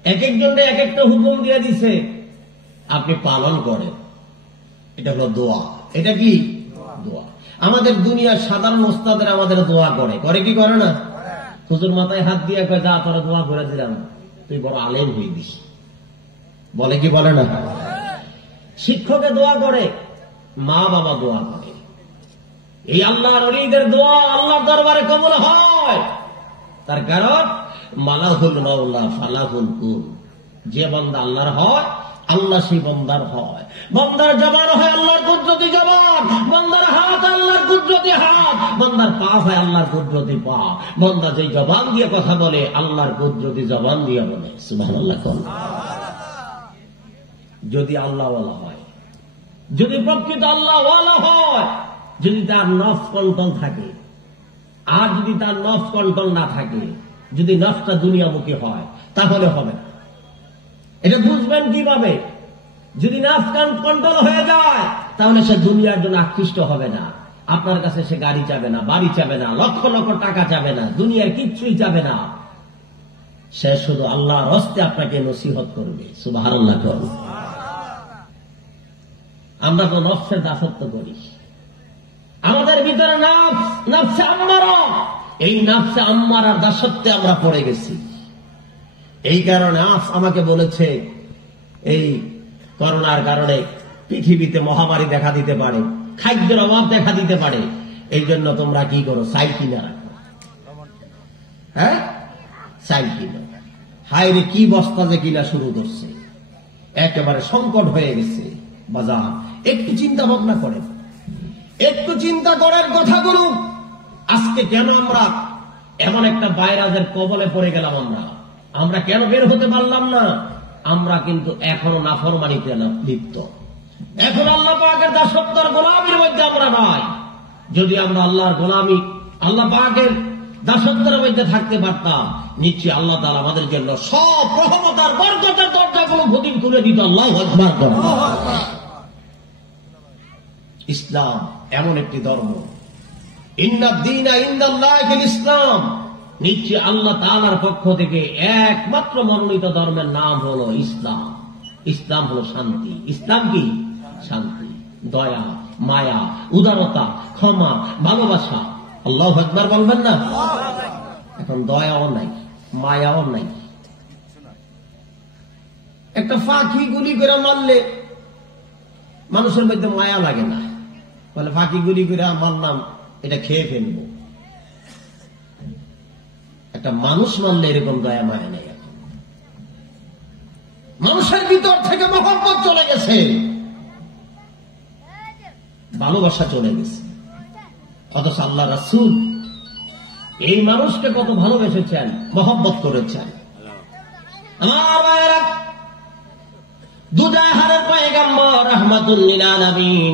এক একজনকে এক একটা হুকুম দিয়ে দিছে, আপনি পালন করেন, এটা হলো দোয়া। এটা কি দোয়া? আমাদের দুনিয়ার সাধারণ ওস্তাদের আমাদের দোয়া করে, করে কি করে না? হুজুর মাথায় হাত দিয়ে কয়, যা তোরা দোয়া করে দিলাম, তুই বড় আলেম হয়ে দিস, বলে কি বলে না? শিক্ষকে দোয়া করে, মা বাবা দোয়া করে। এই আল্লাহর ওলিদের দোয়া আল্লাহর দরবারে কবুল হয়। তার কারণ মালাহুল মাওলা ফালাহুল কুল, যে বান্দা আল্লাহর হয় আল্লাহ সেই বান্দার হয়। বান্দার জবান হয় আল্লাহর কুদরতি জবান, বান্দার হাত আল্লাহর কুদরতি হাত, বান্দার পা হয় আল্লাহর কুদরতি পা। বান্দা যে জবান দিয়ে কথা বলে আল্লাহর কুদরতি জবান দিয়ে বলে। সুবহানাল্লাহ। যদি আল্লাহওয়ালা হয়, যদি প্রকৃত আল্লাহওয়ালা হয়, যদি তার নফস কন্ট্রোল থাকে। আর যদি তার নফস কন্ট্রোল না থাকে, যদি নফসটা দুনিয়ামুখী হয়, তাহলে হবে না। এটা বুঝবেন কিভাবে? যদি নফস কন্ট্রোল হয়ে যায়, তাহলে সে দুনিয়ার জন্য আকৃষ্ট হবে না। আপনার কাছে সে গাড়ি চাবে না, বাড়ি চাবে না, লক্ষ লক্ষ টাকা চাবে না, দুনিয়ার কিচ্ছুই চাবে না। সে শুধু আল্লাহর হস্তে আপনাকে নসিহত করবে। সুবহানাল্লাহ। আমরা তো নফসের দাসত্ব করি, আমাদের ভিতরে নফসে আম্মারা, এই নফসে আম্মারার দাসত্বে আমরা পড়ে গেছি। এই কারণে আমাকে বলেছে এই করোনার কারণে পৃথিবীতে মহামারী দেখা দিতে পারে, খাদ্যের অভাব দেখা দিতে পারে। এই জন্য তোমরা কি করো? চাল কিনে রাখো। হ্যাঁ, চাল কিনো। হায় রে, কি বস্তা যে কিনা শুরু করছে, একেবারে সংকট হয়ে গেছে বাজার। একটু চিন্তা ভাবনা করেন, একটু চিন্তা করার কথাগুলো। আজকে কেন আমরা এমন একটা ভাইরাসের কবলে পড়ে গেলাম? আমরা কেন বের হতে পারলাম না? আমরা কিন্তু এখনো নাফরমানিতে লিপ্ত, এখন আল্লাহ পাকের দাসত্বের গোলামির মধ্যে আমরা নাই। যদি আমরা আল্লাহর গোলামি, আল্লাহ পাকের দাসত্বের মধ্যে থাকতে পারতাম, নিশ্চয়ই আল্লাহ তাআলা আমাদের জন্য সব রহমতের বরকতের দরজাগুলো গদিন তুলে দিত। আল্লাহু আকবার। ইসলাম এমন একটি ধর্ম, ইন্নাদ দীনা ইনদাল্লাহিল ইসলাম, নিশ্চয়ই আল্লাহ তাআলার পক্ষ থেকে একমাত্র মনোনীত ধর্মের নাম হলো ইসলাম। ইসলাম হলো শান্তি। ইসলাম কি? শান্তি, দয়া, মায়া, উদারতা, ক্ষমা, ভালোবাসা। আল্লাহু আকবার বলবেন না? এখন দয়াও নাই, মায়াও নাই। একটা ফাঁকি গুলি করে মারলে মানুষের মধ্যে মায়া লাগে না, বলে ফাঁকি গুলি করে মারলাম, এটা খেয়ে ফেলবো। একটা মানুষ মারলে এরকম দয়া মায়া নেই। এখন মানুষের ভিতর থেকে মহব্বত চলে গেছে, ভালোবাসা চলে গেছে। অথচ আল্লাহ রাসূল এই মানুষকে কত ভালোবেসেছেন, মহব্বত করেছেন। আমার ভাইয়েরা, দুজাহানের পয়গম্বর রাহমাতুল লিল আলামিন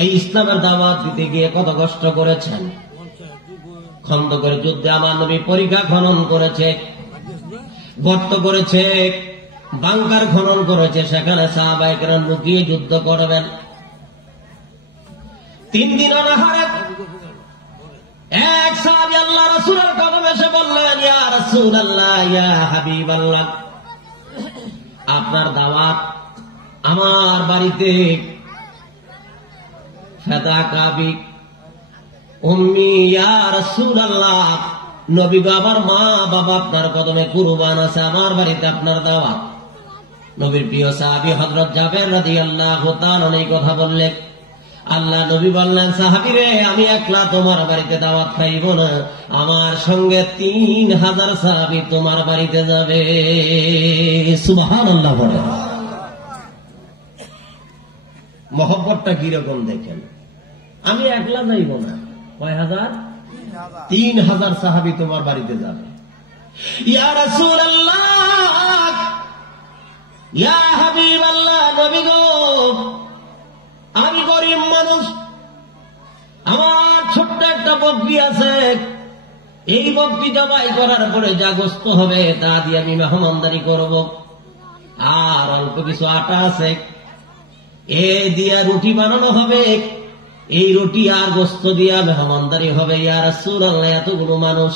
এই ইসলামের দাওয়াত দিতে গিয়ে কত কষ্ট করেছেন। খন্দকের যুদ্ধে আমার নবী পরিখা খনন করেছে, গর্ত করেছে, বাংকার খনন করেছে, সেখানে সাহাবায়ে কেরাম লুকিয়ে যুদ্ধ করবেন। 3 দিন অনাহারে এক সাহাবী আল্লাহ রাসূলের কদমে এসে বললেন, ইয়া রাসূলুল্লাহ, ইয়া হাবিবাল্লাহ, আপনার দাওয়াত আমার বাড়িতে, ফাদাকাবি উম্মি ইয়া রাসূলুল্লাহ, নবী গো, আমার মা বাবা আপনার কদমে কুরবান আছে, আমার বাড়িতে আপনার দাওয়াত। নবীর প্রিয় সাহাবী হযরত জাবের রাদিয়াল্লাহু তাআলা এই কথা বললেন। আল্লাহ নবী বললেন, সাহাবী রে, আমি একলা তোমার বাড়িতে দাওয়াত খাইব না, আমার সঙ্গে 3000 সাহাবী তোমার বাড়িতে যাবে। সুবহানাল্লাহ বলে। মহব্বতটা কিরকম দেখেন। আমি একলা যাইব না, কয় হাজার? 3000 সাহাবী তোমার বাড়িতে যাবে। ইয়া রাসূলুল্লাহ, ইয়া হাবিবাল্লাহ, নবী গো, আমি গরিব মানুষ, আমার ছোট্ট একটা বকরি আছে, এই বকরি জবাই করার পরে যা গোশত হবে তা দিয়ে আমি মেহমানদারি করব। আর অল্প কিছু আটা আছে, এ দিয়ে রুটি বানানো হবে, এই রুটি আর গোশত দিয়া মেহমানদারি হবে। ইয়া রাসূলুল্লাহ, এতগুলো মানুষ।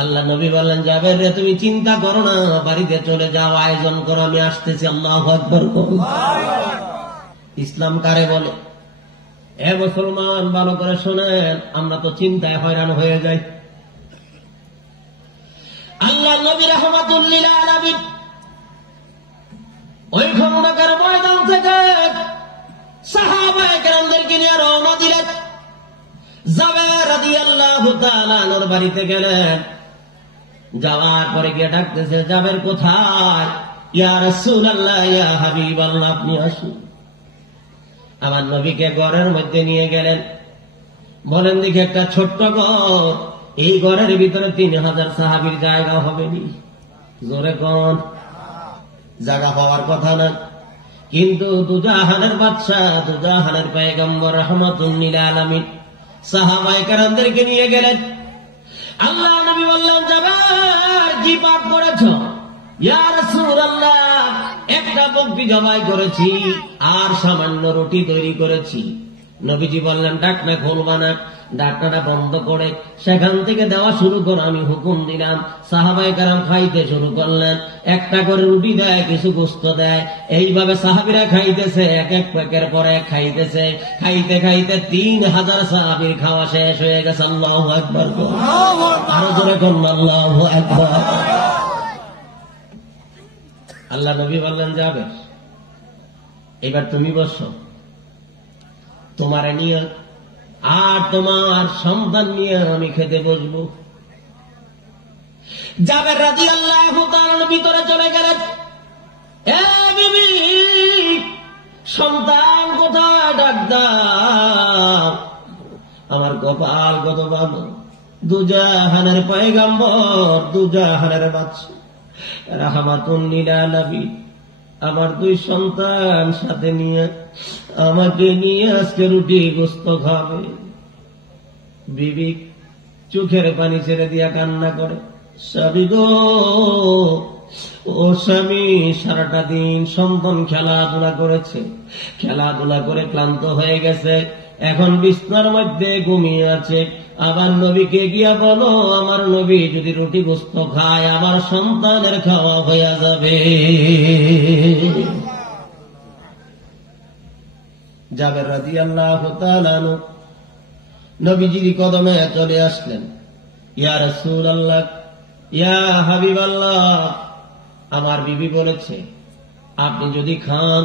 আল্লাহ নবী বললেন, জাবের রে, তুমি চিন্তা করো না, বাড়িতে চলে যাও, আয়োজন করো, আমি আসতেছি। আল্লাহু আকবার করুন। ইসলাম কারে বলে? এ মুসলমান, ভালো করে শোনেন, আমরা তো চিন্তায় হয়রান হয়ে যাই। আল্লাহ নবী রাহমাতুল লিল আলামিন ওই খন্দকের ময়দান থেকে সাহাবায়ে কেরামদেরকে নিয়ে রওনা দিলেন। জাবের রাদিয়াল্লাহু তাআলা আনহুর বাড়িতে গেলেন। যাওয়ার পরে গিয়ে ডাকতেছে, জাবের কোথায়? ইয়া রাসূলুল্লাহ, ইয়া হাবিবাল্লাহ, আপনি আসুন। আমার নবীকে ঘরের মধ্যে নিয়ে গেলেন। বলেন দেখি, একটা ছোট্ট ঘর, এই ঘরের ভিতরে 3000 সাহাবীর জায়গা হবে নি? জোরে কোন জায়গা পাওয়ার কথা না, কিন্তু দুজাহানের বাদশা, দুজাহানের পয়গম্বর রাহমাতুল লিল আলামিন সাহাবায়ে কেরামদেরকে নিয়ে গেলেন। আল্লাহ নবী বললেন, যাবার কি পাপ করেছ? ইয়া রাসূলুল্লাহ, একটা বকরি জবাই করেছি আর সামান্য রুটি তৈরি করেছি। নবীজি বললেন, ডাকনা খুলবা না, ডাকনাটা বন্ধ করে সেখান থেকে দেওয়া শুরু করো, আমি হুকুম দিলাম। সাহাবায়ে কেরাম খাইতে শুরু করলেন, একটা করে রুটি দেয়, কিছু গোশত দেয়, এইভাবে সাহাবীরা খাইতেছে, এক এক প্যাকের পর এক খাইতেছে। খাইতে খাইতে 3000 সাহাবীর খাওয়া শেষ হয়ে গেছে। আল্লাহু আকবার, আরো জোরে করুন আল্লাহু আকবার। আল্লাহ নবী বললেন, যাবে, এবার তুমি বসো, তোমার নিয়ে আর তোমার সন্তান নিয়ে আমি খেতে বসবো। জাবের রাদিয়াল্লাহু তাআলা ভিতরে চলে গেলেন। এ বিবি, সন্তান কোথায়? ডাক দাও। আমার কপাল কত ভালো, দুজাহানের পয়গম্বর, দুজাহানের বাদশা রাহমাতুল লিল আলামিন আমার 2 সন্তান সাথে নিয়ে আমাকে নিয়ে আজকে রুটি গোশত খাবে। বিবি চোখের পানি ছেড়ে দিয়া কান্না করে, স্বামী গো, ও স্বামী, সারাটা দিন সন্তান খেলাধুলা করেছে, খেলাধুলা করে ক্লান্ত হয়ে গেছে, এখন বিছনার মধ্যে ঘুমিয়ে আছে। আবার নবীকে গিয়া বলো, আমার নবী যদি রুটি গোশত খায় আমার সন্তানের খাওয়া হয়ে যাবে। জাবের রাদিয়াল্লাহু তাআলা আনহু নবীজির কদমে চলে আসলেন। ইয়া রাসূলুল্লাহ, ইয়া হাবিবাল্লাহ, আমার বিবি বলেছে আপনি যদি খান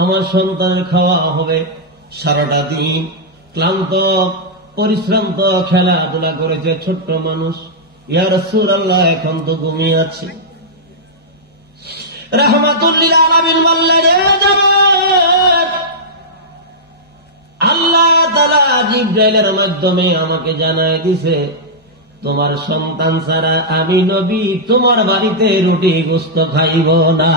আমার সন্তানের খাওয়া হবে। সারাটা দিন ক্লান্ত পরিশ্রান্ত খেলাধুলা করেছে ছোট্ট মানুষ। ইয়া রাসূলুল্লাহ, এখন তো ঘুমিয়ে আছে। রাহমাতুল লিল আলামিন বললেন, আল্লাহ তাআলা জিবরাইলের মাধ্যমে আমাকে জানায় দিছে তোমার সন্তান ছাড়া আমি নবী তোমার বাড়িতে রুটি গোশত খাইব না।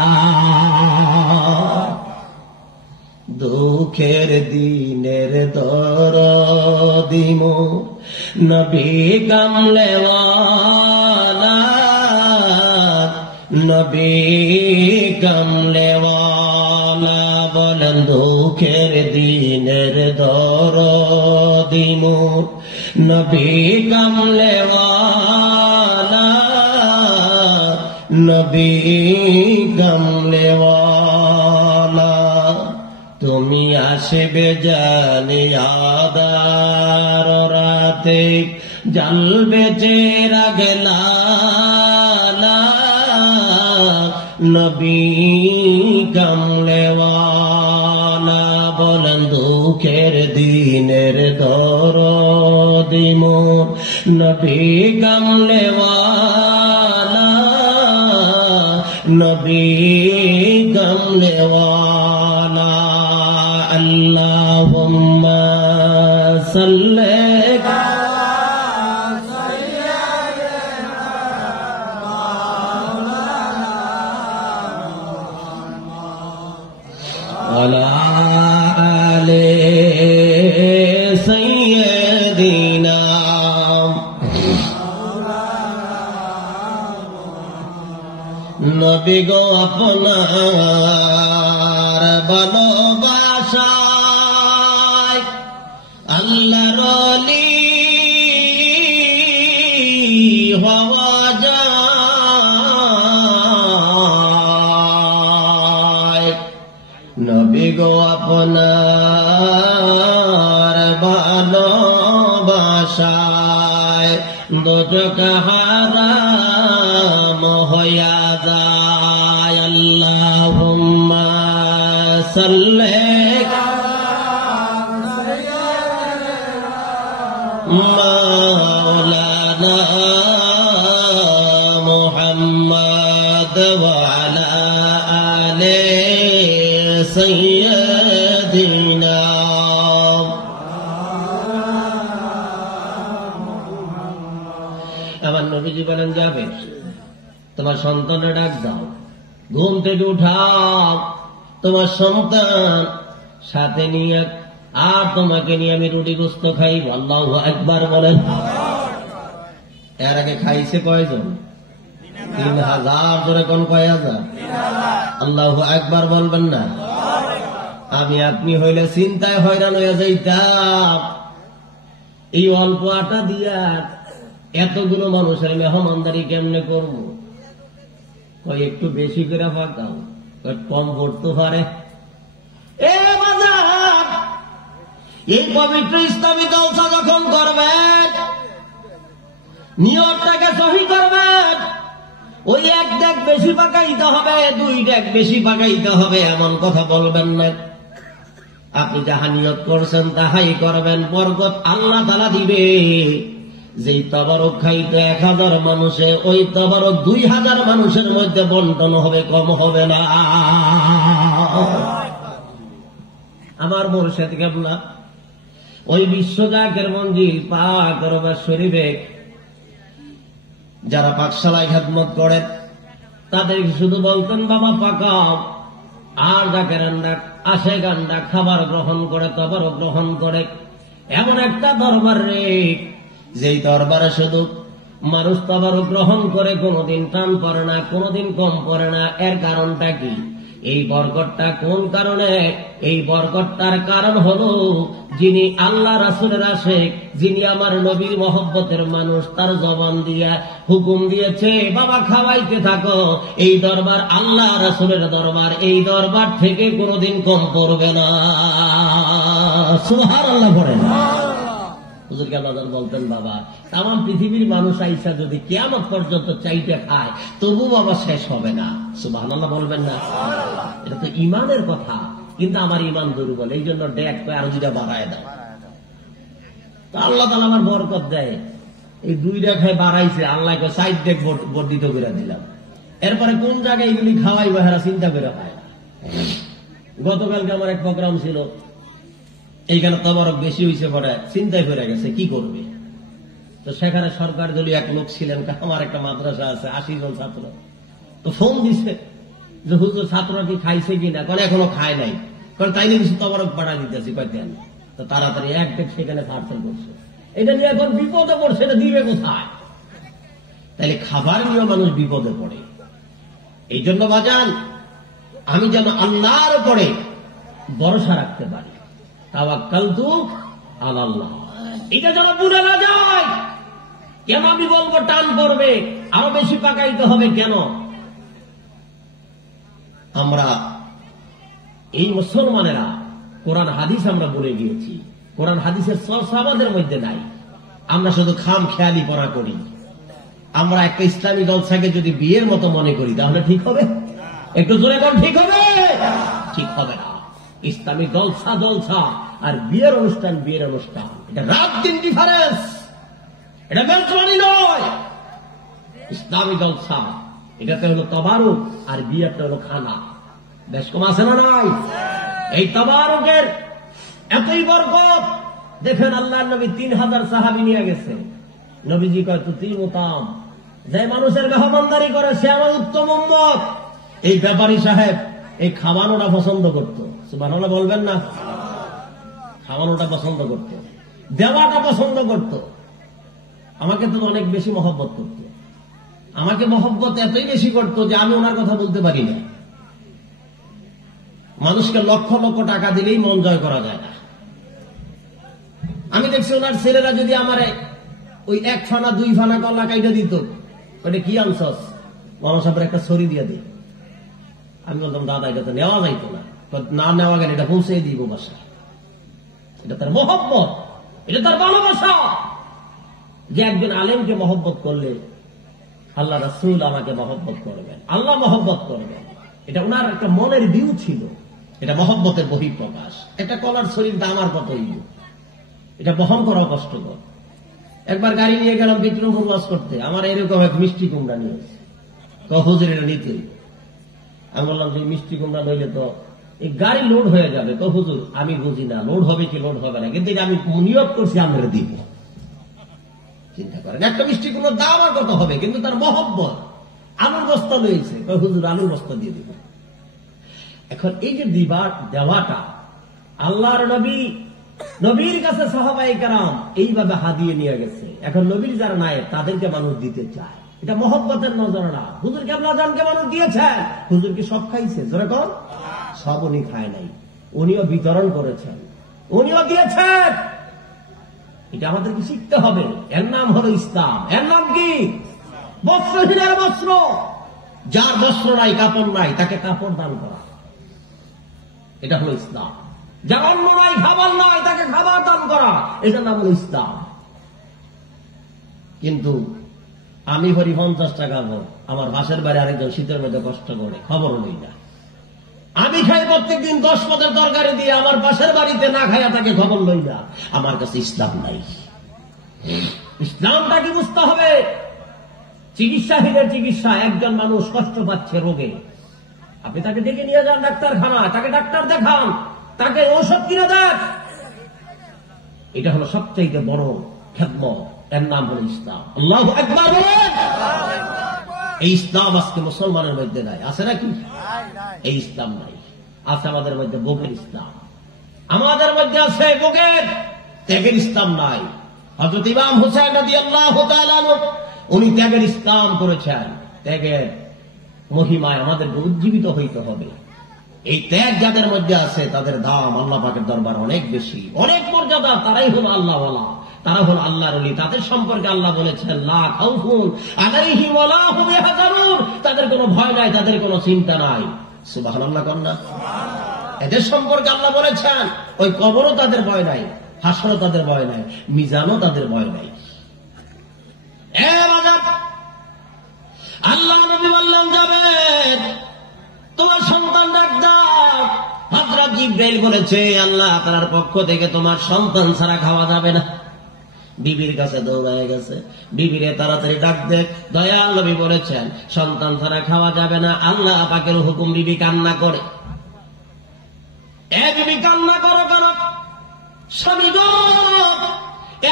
দুঃখের দিনের দরদি মোর নবী কামলেওয়ালা, নবী কামলেওয়ালা বলেন, দুঃখের দিনের দরদি মোর নবী কামলেওয়ালা, নবী কামলেওয়ালা। তুমি আসবে জানে আদার রাতে, জ্বলবে চেরাগে লালা, নবী কামলেওয়ালা বলেন, দুঃখের দিনের দরদি মোর নবী কামলেওয়ালা, নবী কামলেওয়ালা। আল্লাহুম্মা সাল্লি আলা আলি সাইয়্যিদিনা। নবী গো, আপনার ভালোবাসায় আল্লাহর ওলি হওয়া যায়। নবী গো, আপনার ভালোবাসায় দোজখ হারাম হইয়া যায়। আল্লাহুম্মা সাল্লি মাওলানা মুহাম্মদ ওয়া আলা আলি সাইয়্যিদিনা। আমার নবীজি বলেন, যাবে তোমার সন্তানের ডাক দাও, ঘুম থেকে উঠাও, তোমার সন্তান সাথে নিয়ে আর তোমাকে নিয়ে আমি রুটি গোস্ত খাই। আল্লাহু আকবার বলেন। এর আগে খাইছে কয়জন? 3000। ধরে কোন কয় হাজার? আল্লাহু আকবার বলবেন না? আমি আপনি হইলে চিন্তায় হয়রান হয়ে যাইতাম, এই অল্প আটা দিয়া এতগুলো মানুষের মেহমানদারি কেমনে করবো? একটু বেশি করে পাকাও, কম করতে পারে। এই পবিত্র ইসলামী জলসা যখন করবেন, নিয়তটাকে সহি করবেন। ওই 1 ডেক বেশি পাকাইতে হবে, 2 ডেক বেশি পাকাইতে হবে এমন কথা বলবেন না। আপনি যাহা নিয়ত করছেন তাহাই করবেন, বরকত আল্লাহ তাআলা দিবে। যেই তবারক খাইতে 1000 মানুষে, ওই তবারক 2000 মানুষের মধ্যে বন্টন হবে, কম হবে না। আমার মুর্শিদ কেবলা ওই বিশ্বজাকের মঞ্জিল পাক রওজা শরীফে যারা পাকশালায় খেদমত করেন তাদের শুধু বলতেন, বাবা পাকাও। আর যাকে রান্না আসে গান্ডা খাবার গ্রহণ করে, তবারক গ্রহণ করে। এমন একটা দরবার রে, যেই দরবারে শুধু মানুষ তবারক গ্রহণ করে, কোনোদিন টান পড়ে না, কোনোদিন কম পড়ে না। এর কারণটা কি? এই বরকতটা কোন কারণে? এই বরকতটার কারণ হলো যিনি আল্লাহ রাসূলের আশিক, যিনি আমার নবীর মহব্বতের মানুষ, তার জবান দিয়া হুকুম দিয়েছে, বাবা খাওয়াইতে থাকো। এই দরবার আল্লাহ রাসূলের দরবার, এই দরবার থেকে কোনোদিন কম পড়বে না। সুবহানাল্লাহ পড়েন। হুজুর কেবলাদার বলতেন, বাবা তামাম পৃথিবীর মানুষ আইসা যদি কিয়ামত পর্যন্ত চাইতে খায়, তবু বাবা শেষ হবে না। সুবহানাল্লাহ বলবেন না? এটা তো ইমানের কথা, কিন্তু আমার ইমান দুর্বল, এই জন্য ডেক আরো 2টা বাড়ায় দেয়। তো আল্লাহ তাআলা আমার বরকত দেয়, এই 2 ডেক বাড়াইছে, আল্লাহ 4 ডেক বর্ধিত করে দিলাম। এরপরে কোন জায়গায় এগুলি খাওয়াই বাহারা চিন্তা করে হয় না। গতকালকে আমার এক প্রোগ্রাম ছিল, এইখানে তবারক বেশি হয়েছে, পরে চিন্তায় পড়ে গেছে কি করবে। তো সেখানে সরকার দলীয় এক লোক ছিলেন, আমার একটা মাদ্রাসা আছে, 80 জন ছাত্র। তো ফোন দিছে যে হুজুর ছাত্ররা কি খাইছে কিনা? কারণ এখনো খায় নাই। কারণ তাই নিয়ে কিছু তবারক পাঠা দিতেছি কয়েকদিন। তো তাড়াতাড়ি 1 ডেক সেখানে পার্সেল করছে। এটা নিয়ে এখন বিপদে পড়ছে, এটা দিবে কোথায়? তাহলে খাবার নিয়েও মানুষ বিপদে পড়ে। এই জন্য বাজান, আমি যেন আল্লাহর উপরে ভরসা রাখতে পারি, তাওয়াক্কালতু আলাল্লাহ, এটা যেন ভুলে না যায়। কেন আমি বলবো টান পড়বে, আরো বেশি পাকাইতে হবে কেন? আমরা এই মুসলমানেরা কোরআন হাদিস আমরা বলে গিয়েছি, কোরআন হাদিসের চর্চা আমাদের মধ্যে নাই। আমরা শুধু খাম খেয়ালি পড়া করি। আমরা একটা ইসলামী জলসাকে যদি বিয়ের মতো মনে করি, তাহলে ঠিক হবে? একটু জোরে বল, ঠিক হবে? ঠিক হবে না। ইসলামী জলসা জলসা আর বিয়ের অনুষ্ঠান বিয়ের অনুষ্ঠান, এটা রাত দিন ডিফারেন্স, এটা মেজবানি নয়। ইসলামী জলসা এটাতে হলো তবারুক, আর বিয়েটা হলো খানা। বেশ কম আছে না নাই? এই তবারুকের এতই বরকত, দেখেন আল্লাহর নবী 3000 সাহাবী নিয়ে গেছে। নবীজি কয় তুই মুতাম, যে মানুষের মেহমানদারি করে সে আমার উত্তম উম্মত। এই ব্যাপারী সাহেব এই খাওয়ানোটা পছন্দ করত। সুবহানাল্লাহ বলবেন না? খাওয়ানোটা পছন্দ করত, দেওয়াটা পছন্দ করত। আমাকে তো অনেক বেশি মহব্বত করত। আমাকে মহব্বত এতই বেশি করত যে আমি ওনার কথা বলতে পারি না। মানুষকে লক্ষ লক্ষ টাকা দিলেই মন জয় করা যায় না। আমি দেখছি ওনার ছেলেরা যদি আমার ওই 1 ফানা 2 ফানা কলা কাইটা দিত, ওটা কি আনছস, মামা সাহেবের একটা ছড়ি দিয়ে দিই। আমি বলতাম, দাদা এটা তো নেওয়া যাইতো না। না নেওয়া গেলে এটা পৌঁছে দিব বাসা। এটা তার মহব্বত, এটা তার ভালোবাসা। যে একজন আলেমকে মহব্বত করলে আল্লাহ রাসূল আমাকে মহব্বত করবেন, আল্লাহ মহব্বত করবেন, এটা ওনার একটা মনের ভিউ ছিল। এটা মহব্বতের বহিঃপ্রকাশ। একটা কলার শরীরটা আমার কত ইউ, এটা বহন করা কষ্টকর। একবার গাড়ি নিয়ে গেলাম বিক্রমপুর ওয়াজ করতে, আমার এরকম এক মিষ্টি কুমড়া নিয়ে হুজুর এটা নিতে। আমি বললাম যে মিষ্টি কুমড়া লইলে তো এই গাড়ি লোড হয়ে যাবে। তো হুজুর আমি বুঝি না লোড হবে কি লোড হবে না, কিন্তু আমি নিয়ত করছি আমরা দিব। চিন্তা করেন, একটা মিষ্টি কুমড়ার দাম আর কত হবে, কিন্তু তার মহব্বত আলুর বস্তা লয়েছে, হুজুর আলুর বস্তা দিয়ে দিবে। এখন এই যে দেওয়াটা আল্লাহর নবীর কাছে সাহাবায়ে কেরাম এইভাবে হাদিয়ে নিয়ে গেছে। এখন নবীর যারা নাই তাদেরকে মানুষ দিতে চায়, এটা মহব্বতের নজরানা। হুজুর কেবলা জানকে মানুষ দিয়েছেন, হুজুর কি সব খাইছে? জোরে কর, সব উনি খায় নাই, উনিও বিতরণ করেছেন, উনিও দিয়েছেন। এটা আমাদেরকে শিখতে হবে। এর নাম হলো ইসলাম। এর নাম কি? বস্ত্রহীনের বস্ত্র। যার বস্ত্র নাই, কাপড় নাই, তাকে কাপড় দান করা, এটা হলো ইসলাম। যার অন্ন নাই, খাবার নাই, তাকে খাবার দান করা, এটার নাম হলো ইসলাম। কিন্তু আমি ভরি 50 টাকা ভোর, আমার পাশের বাড়ি আরেকজন শীতের মধ্যে কষ্ট করে, খবরও নেই না। আমি খাই প্রত্যেকদিন 10 পদের তরকারি দিয়ে, আমার পাশের বাড়িতে না খাইয়া তাকে খবর লই না। আমার কাছে ইসলাম নাই। ইসলামটা কি বুঝতে হবে? চিকিৎসাহীনের চিকিৎসা। একজন মানুষ কষ্ট পাচ্ছে রোগে, আপনি তাকে ডেকে নিয়ে যান ডাক্তারখানা, তাকে ডাক্তার দেখান, তাকে ঔষধ কিনে দেন। এটা হলো সবচেয়ে বড় খেদমত। এর নাম হলো ইসলাম। আল্লাহু আকবার বলেন। এই ইসলাম আজকে মুসলমানের মধ্যে নাই, আছে নাকি? এই ইসলাম নাই। আছে আমাদের মধ্যে ভোগের ইসলাম, আমাদের মধ্যে আছে ভোগের, ত্যাগের ইসলাম নাই। হযরত ইমাম হুসাইন রাদিয়াল্লাহু তাআলা আনহু উনি ত্যাগের ইসলাম করেছেন। ত্যাগের মহিমায় আমাদেরকে উজ্জীবিত হইতে হবে। এই ত্যাগ যাদের মধ্যে আছে তাদের দাম আল্লাহ পাকের দরবার অনেক বেশি, অনেক মর্যাদা। তারাই হল আল্লাহওয়ালা, তারা হল আল্লাহর ওলি। তাদের সম্পর্কে আল্লাহ বলেছেন লা খাউফুন আলাইহিম ওয়ালা হুম ইয়াহজানুন, তাদের কোনো ভয় নাই, তাদের কোনো চিন্তা নাই। সুবহানাল্লাহ কন্না। এদের সম্পর্কে আল্লাহ বলেছেন ওই কবরও তাদের ভয় নাই, হাসরও তাদের ভয় নাই, মিজানও তাদের ভয় নাই। আল্লাহ নবী বললেন যাবেন তোমার সন্তান ডাক দাও। হযরত জিবরাইল বলেছে আল্লাহ তাআলার পক্ষ থেকে তোমার সন্তান ছাড়া খাওয়া যাবে না। বিবির কাছে দৌড়ায় গেছে, বিবিরে তাড়াতাড়ি ডাক দে। দয়াল নবী বলেছেন সন্তান ছাড়া খাওয়া যাবে না। আল্লাহ পাকের হুকুম। বিবি কান্না করে, বিবি কান্না করো কেন? স্বামী গো,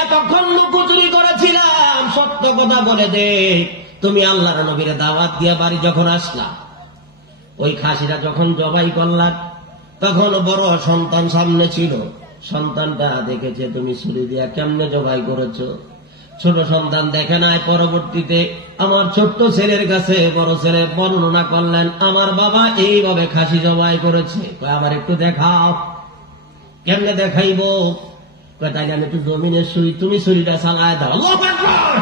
এতক্ষণ লুকোচুরি করেছিলাম, সত্য কথা বলে দে, তুমি আল্লাহর নবীর দাওয়াত দিয়া বাড়ি যখন আসলা, ওই খাসিটা যখন জবাই করলা, তখন বড় সন্তান সামনে ছিল। সন্তানটা দেখেছে তুমি ছুরি দিয়া কেমনে জবাই করেছ। ছোট সন্তান দেখে নাই। পরবর্তীতে আমার ছোট্ট ছেলের কাছে বড় ছেলে বর্ণনা করলেন আমার বাবা এইভাবে খাসি জবাই করেছে। আবার একটু দেখাও। কেমনে দেখাইব? তাই আমি একটু জমিনে শুই, তুমি ছুরিটা চালায় দাও। আল্লাহু আকবার।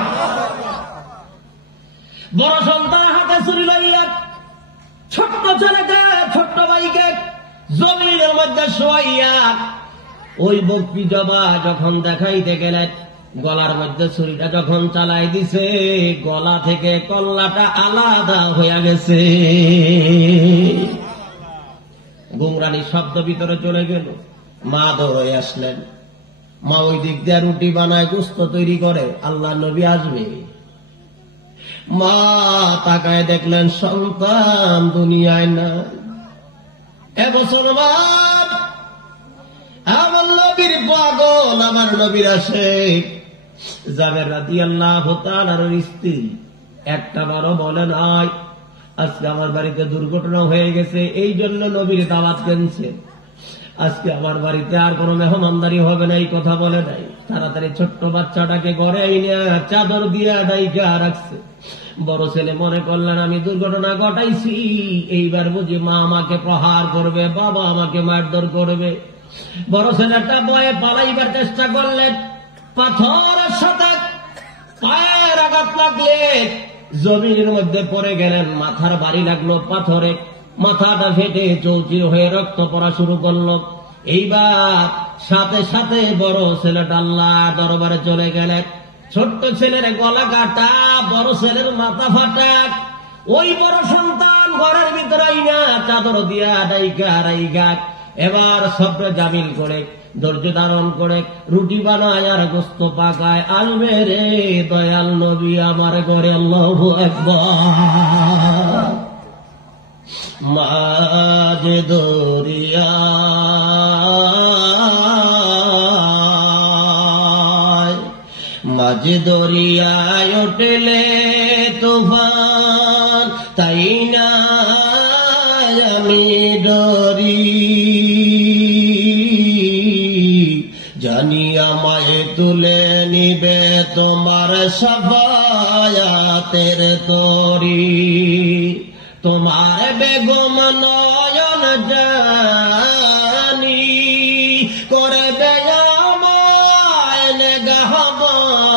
বড় সন্তান হাতে ছুরি লইয়া ছোট্ট ছেলেকে, ছোট্ট ভাইকে জমিনের মধ্যে শোয়াইয়া ওই বকরি জবা যখন দেখাইতে গেলেন, গলার মধ্যে ছুরিটা যখন চালাই দিছে, গলা থেকে কল্লাটা আলাদা হয়ে গেছে। গুমরানি শব্দ ভিতরে চলে গেল। মা দৌড়ে আসলেন। মা ওই দিক দিয়ে রুটি বানায়, গোস্ত তৈরি করে, আল্লাহ নবী আসবে। মা তাকায় দেখলেন সন্তান দুনিয়ায় না। এবছর মা আমার নবীর পাগল, আমার নবীর আসে জাবের রাদিয়াল্লাহু তাআলার স্ত্রী একটা বারও বলে নাই আজকে আমার বাড়িতে দুর্ঘটনা হয়ে গেছে, এই জন্য নবীর দাওয়াত কেনছে, আজকে আমার বাড়িতে আর কোনো মেহমানদারি হবে না, এই কথা বলে নাই। তাড়াতাড়ি ছোট্ট বাচ্চাটাকে ঘরে এনে চাদর দিয়ে ডাইকা রাখছে। বড় ছেলে মনে করলেন আমি দুর্ঘটনা ঘটাইছি, এইবার বুঝি মা আমাকে প্রহার করবে, বাবা আমাকে মারধর করবে। বড় ছেলেটা ভয়ে পালাইবার চেষ্টা করলেন। পাথরের সাথে পায়ের আঘাত লাগলে জমিনের মধ্যে পড়ে গেলেন। মাথার বাড়ি লাগলো পাথরে, মাথাটা ফেটে চৌচির হয়ে রক্ত পড়া শুরু করলো। এইবার সাথে সাথে বড় ছেলেটা আল্লাহ দরবারে চলে গেলেন। ছোট্ট ছেলের গলা কাটা, বড় ছেলের মাথা ফাটা। ওই বড় সন্তান ঘরের ভিতরে আইনা চাদর দিয়া ডাইকা রাইগা এবার সবটা জামিল করে, ধৈর্য ধারণ করে রুটি বানায় আর গোস্ত পাকায় আনবে রে দয়াল নবী আমার ঘরে। আল্লাহু আকবার। মাঝে দরিয়া মাঝে দরিয়ায় উঠলে তুফান, জানি আমায় তুলে নিবে তোমার সাফায়াতের তরি, তোমার বেগম নয়ন জানি করবে আমায় নেগাহবানি,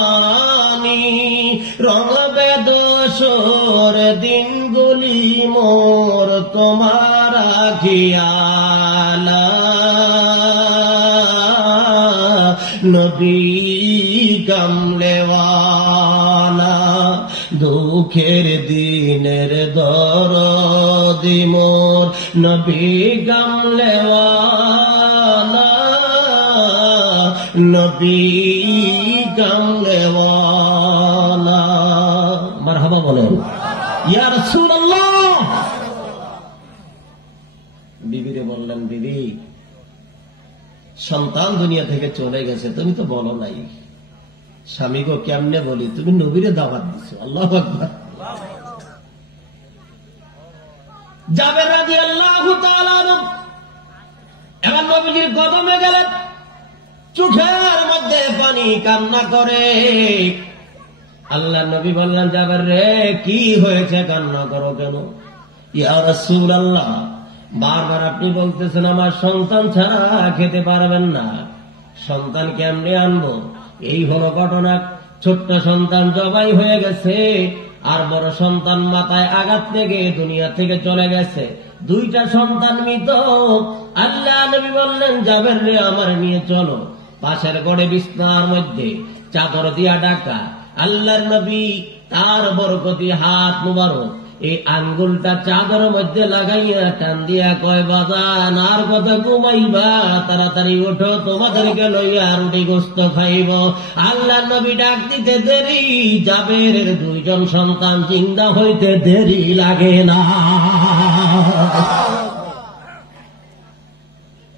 রঙবে দোসর দিনগুলি মোর তোমার আখিয়ালা, নবী কামলেওয়ালা, দুঃখের দিনের দরদি মোর নবী কামলেওয়ালা, নবী কামলেওয়ালা। মারহাবা বলেন ইয়া রাসূলুল্লাহ। বিবিরে বললেন, বিবি সন্তান দুনিয়া থেকে চলে গেছে, তুমি তো বলো নাই। স্বামী গো কেমনে বলি, তুমি নবীরে দাওয়াত দিছো। আল্লাহু আকবার। জাবের রাদিয়াল্লাহু তাআলা আনহু এবার নবীজির কদমে গেলেন, চোখের মধ্যে পানি, কান্না করে। আল্লাহ নবী বললেন, জাবের রে কি হয়েছে, কান্না করো কেন? ইয়া রাসূলুল্লাহ, বারবার আপনি বলতেছেন আমার সন্তান ছাড়া খেতে পারবেন না, সন্তান কেমনে আনবো? এই হলো ঘটনা। ছোট্ট সন্তান জবাই হয়ে গেছে, আর বড় সন্তান মাথায় আঘাত থেকে দুনিয়া থেকে চলে গেছে। দুইটা সন্তান মৃত। আল্লাহ নবী বললেন, জাবের রে আমার নিয়ে চলো। পাশের গড়ে বিছনার মধ্যে চাদর দিয়া ঢাকা। আল্লাহর নবী তার বরকতি হাত মুবারক এই আঙ্গুলটা চাদরের মধ্যে লাগাইয়া টান দিয়া কয়, বাজান আর কথা ঘুমাইবা, তাড়াতাড়ি ওঠো, তোমাদেরকে লইয়া রুটি গোস্ত খাইব। আল্লাহ নবী ডাক দিতে দেরি, জাবের দুইজন সন্তান চিন্তা হইতে দেরি লাগে না।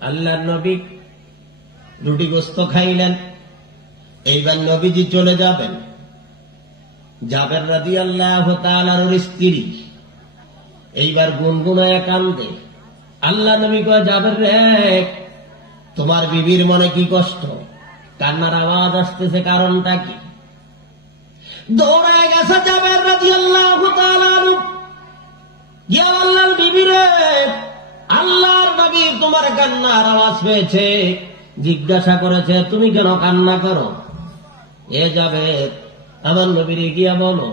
আল্লাহ নবী রুটি গোস্ত খাইলেন। এইবার নবীজি চলে যাবেন। জাবের রাদিয়াল্লাহু তাআলার স্ত্রী এইবার গুনগুনায় কান্দে। আল্লাহ নবী কয়, জাবের রে তোমার বিবির মনে কি কষ্ট, কান্নার আওয়াজ আসতেছে, কারণটা কি? দৌড়ায় গেছে জাবের রাদিয়াল্লাহু তাআলা গিয়া আল্লাহর বিবি রে, আল্লাহর নবী তোমার কান্নার আওয়াজ পেয়েছে, জিজ্ঞাসা করেছে তুমি কেন কান্না করো? এ জাবের আমার নবীরে গিয়া বলো,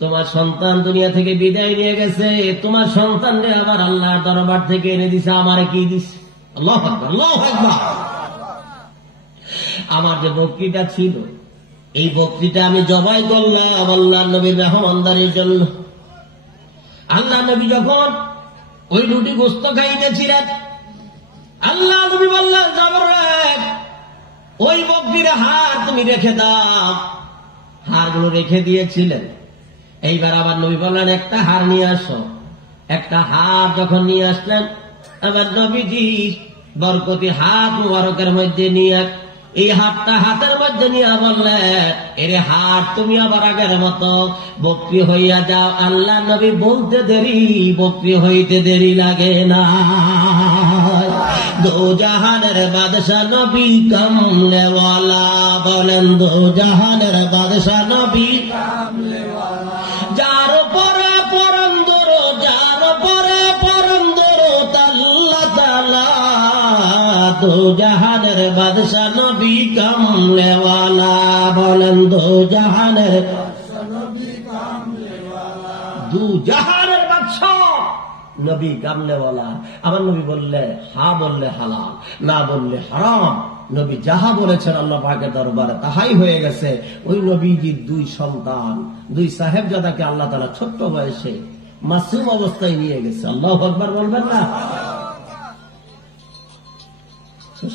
তোমার সন্তান দুনিয়া থেকে বিদায় নিয়ে গেছে, তোমার সন্তানরে আবার আল্লাহর দরবার থেকে এনে দিছে, আমারে কি দিছে? আল্লাহু আকবার, আল্লাহু আকবার। আমার যে বকরিটা ছিল, এই বকরিটা আমি জবাই করলাম আল্লাহর নবীর মেহমানদারির জন্য। আল্লাহ নবী যখন ওই রুটি গোস্ত খাইতেছিলেন, আল্লাহ নবী বললেন, জাবের ওই বকরির হাড় তুমি রেখে দাও। হাড়গুলো রেখে দিয়েছিলেন। এইবার আবার নবী বললেন, একটা হাড় নিয়ে আসো। একটা হাড় যখন নিয়ে আসলেন, আবার নবীজি বরকতি হাত মুবারকের মধ্যে নিয়ে এই হাতটা হাতের মধ্যে নিয়ে বললেন, এরে হাত তুমি আবার আগের মতো বকরি হইয়া যাও। আল্লাহ নবী বলতে দেরি, বকরি হইতে দেরি লাগে না। দো জাহানের বাদশা নবী কামলেওয়ালা, বলেন দো জাহানের বাদশা নবী কামলেওয়ালা, যার পরে পরম দরো, যার পরে পরম দরো আল্লাহ তাআলা, দো জাহানের বাদশা নবী কামলেওয়ালা, বলেন দো জাহানের বাদশা নবী কামলেওয়ালা, দু জাহানের বাদশা নবী কামলেওয়ালা। আমার নবী বললে হা বললে হালাল, না বললে হারাম। নবী যাহা বলেছেন আল্লাহ পাকের দরবারে তাহাই হয়ে গেছে। ওই নবীজির দুই সন্তান, দুই সাহেবজাদাকে আল্লাহ তাআলা ছোট্ট বয়সে মাসুম অবস্থায় নিয়ে গেছে। আল্লাহু আকবার বলবেন না?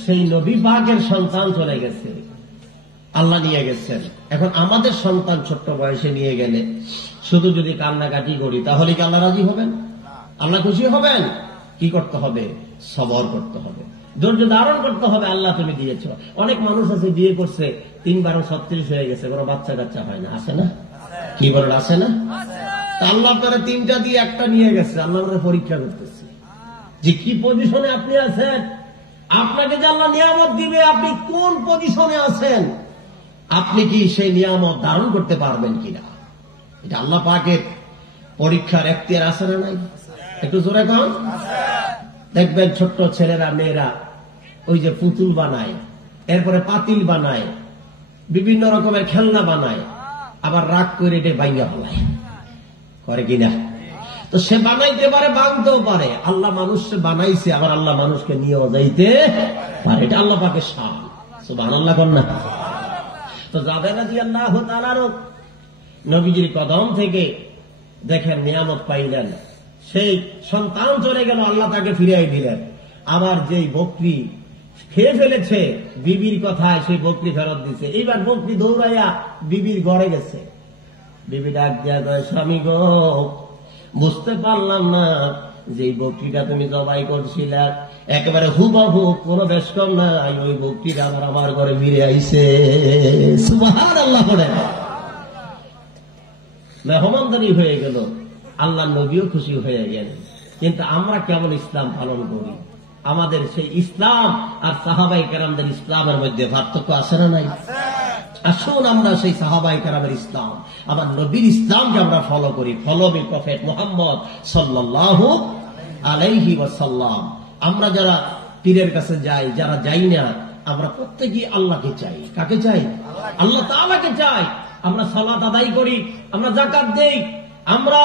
সেই নবী পাকের সন্তান চলে গেছে, আল্লাহ নিয়ে গেছেন। এখন আমাদের সন্তান ছোট্ট বয়সে নিয়ে গেলে শুধু যদি কান্নাকাটি করি, তাহলে কি আল্লাহ রাজি হবেন? আল্লাহ খুশি হবেন? কি করতে হবে? সবর করতে হবে, ধৈর্য ধারণ করতে হবে। আল্লাহ তুমি দিয়েছ। অনেক মানুষ আছে বিয়ে করছে 3-12-36 হয়ে গেছে, কোনো বাচ্চা কাচ্চা হয় না, আছে না? কি বলেন, আছে না? আল্লাহ আপনারা 3টা দিয়ে একটা নিয়ে গেছে। আল্লাহ পরীক্ষা করতেছে যে কি পজিশনে আপনি আছেন। আপনাকে যে আল্লাহ নিয়ামত দিবে, আপনি কোন পজিশনে আছেন, আপনি কি সেই নিয়ামত ধারণ করতে পারবেন কিনা, এটা আল্লাহ পাকের পরীক্ষার এখতিয়ার আছে না নাই? একটু জোরে কন। দেখবেন ছোট্ট ছেলেরা মেয়েরা ওই যে পুতুল বানায়, এরপরে পাতিল বানায়, বিভিন্ন রকমের খেলনা বানায়, আবার রাগ করে এটা বাইঙ্গা ফেলায়, করে কিনা? তো সে বানাইতে পারে, ভাঙতেও পারে। আল্লাহ মানুষকে বানাইছে, আবার আল্লাহ মানুষকে নিয়েও যাইতে পারে। এটা আল্লাহ পাকের শান। সুবহানাল্লাহ কন্যা। তো যাদের রাদিয়াল্লাহু তাআলা নবীজির কদম থেকে দেখেন নিয়ামত পাইলেন, সেই সন্তান চলে গেল, আল্লাহ তাকে ফিরিয়ে দিলেন। আবার যেই বকরি খেয়ে ফেলেছে বিবির কথায়, সেই বকরি ফেরত দিছে। এইবার বকরি দৌড়াইয়া বিবির ঘরে গেছে। বিবি ডাক দিয়া কয়, স্বামী গো, বুঝতে পারলাম না যে বকরিটা তুমি জবাই করছিলা, একেবারে হুবহু কোন বেশ কম নাই, ওই বকরিটা আমার ঘরে ফিরে আইছে। সুবহানাল্লাহ পড়ে মেহমানদারি হয়ে গেল, আল্লাহ নবীও খুশি হয়ে গেলেন। কিন্তু আমরা কেমন ইসলাম পালন করি? আমাদের সেই ইসলাম আর সাহাবাই কেরামদের ইসলামের মধ্যে পার্থক্য আছে না নাই? আসুন আমরা সেই সাহাবাই কেরামের ইসলাম, আবার নবীর ইসলামকে আমরা ফলো করি। ফলো মি প্রফেট মুহাম্মদ সাল্লাল্লাহু আলাইহি ওয়াসাল্লাম। আমরা যারা পীরের কাছে যাই, যারা যাই না, আমরা প্রত্যেকেই আল্লাহকে চাই। কাকে চাই? আল্লাহ তাআলাকে চাই। আমরা সালাত আদায় করি, আমরা যাকাত দেই, আমরা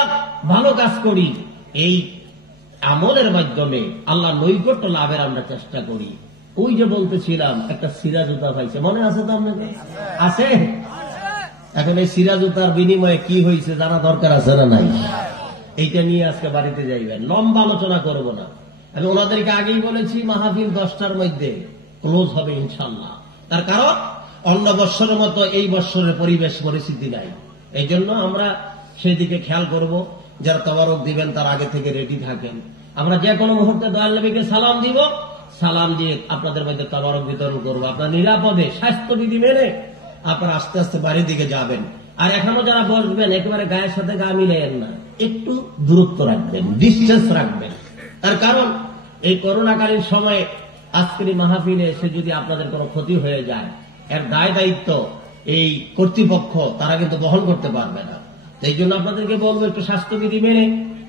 ভালো কাজ করি। এই আমলের মাধ্যমে আল্লাহ নৈকট্য লাভের আমরা চেষ্টা করি। ওই যে বলতেছিলাম, একটা সিরা জুতা পাইছে, মনে আছে তো আপনাদের? আছে। এখন এই সিরা জুতার বিনিময়ে কি হয়েছে জানা দরকার আছে না নাই? এইটা নিয়ে আজকে বাড়িতে যাইবেন, লম্বা আলোচনা করব না। আমি ওনাদেরকে আগেই বলেছি, মাহফিল 10টার মধ্যে ক্লোজ হবে ইনশাল্লাহ। তার কারণ অন্য বৎসরের মতো এই বৎসরের পরিবেশ পরিস্থিতি নাই। এই জন্য আমরা সেই দিকে খেয়াল করব। যারা তাবারক দিবেন তার আগে থেকে রেডি থাকেন। আমরা যে কোনো মুহূর্তে দয়াল নবীকে সালাম দিব, সালাম দিয়ে আপনাদের মধ্যে তাবারক বিতরণ করবো। আপনার নিরাপদে স্বাস্থ্যবিধি মেনে আপনারা আস্তে আস্তে বাড়ির দিকে যাবেন। আর এখনো যারা বসবেন, একেবারে গায়ের সাথে গা মিলাইয়েন না, একটু দূরত্ব রাখবেন, ডিস্টেন্স রাখবেন। তার কারণ এই করোনাকালীন সময়ে আজকের মাহফিলে এসে যদি আপনাদের কোনো ক্ষতি হয়ে যায়, এর দায় দায়িত্ব এই কর্তৃপক্ষ তারা কিন্তু বহন করতে পারবে না। এই জন্য আপনাদেরকে বলবো, একটু স্বাস্থ্যবিধি মেনে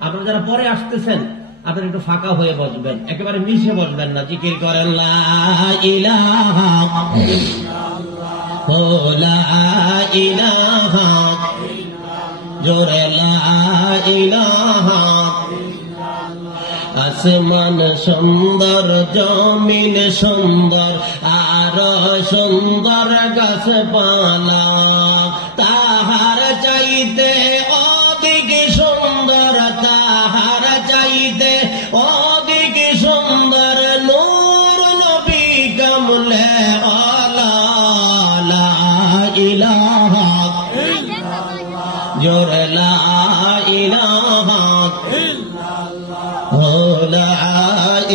আপনারা যারা পরে আসতেছেন, আপনারা একটু ফাঁকা হয়ে বসবেন, একেবারে মিশে বসবেন না। জিকির করেন লা ইলাহা ইল্লাল্লাহ, লা ইলাহা জোরে লা ইলাহা। আসমান সুন্দর, জমিন সুন্দর, আর সুন্দর গাছপালা, তাহার চাইতে অধিক সুন্দর, তাহার চাইতে অধিক সুন্দর নূর নবী কামলে আলা। লা ইলাহা জোরে লা ইলাহা লা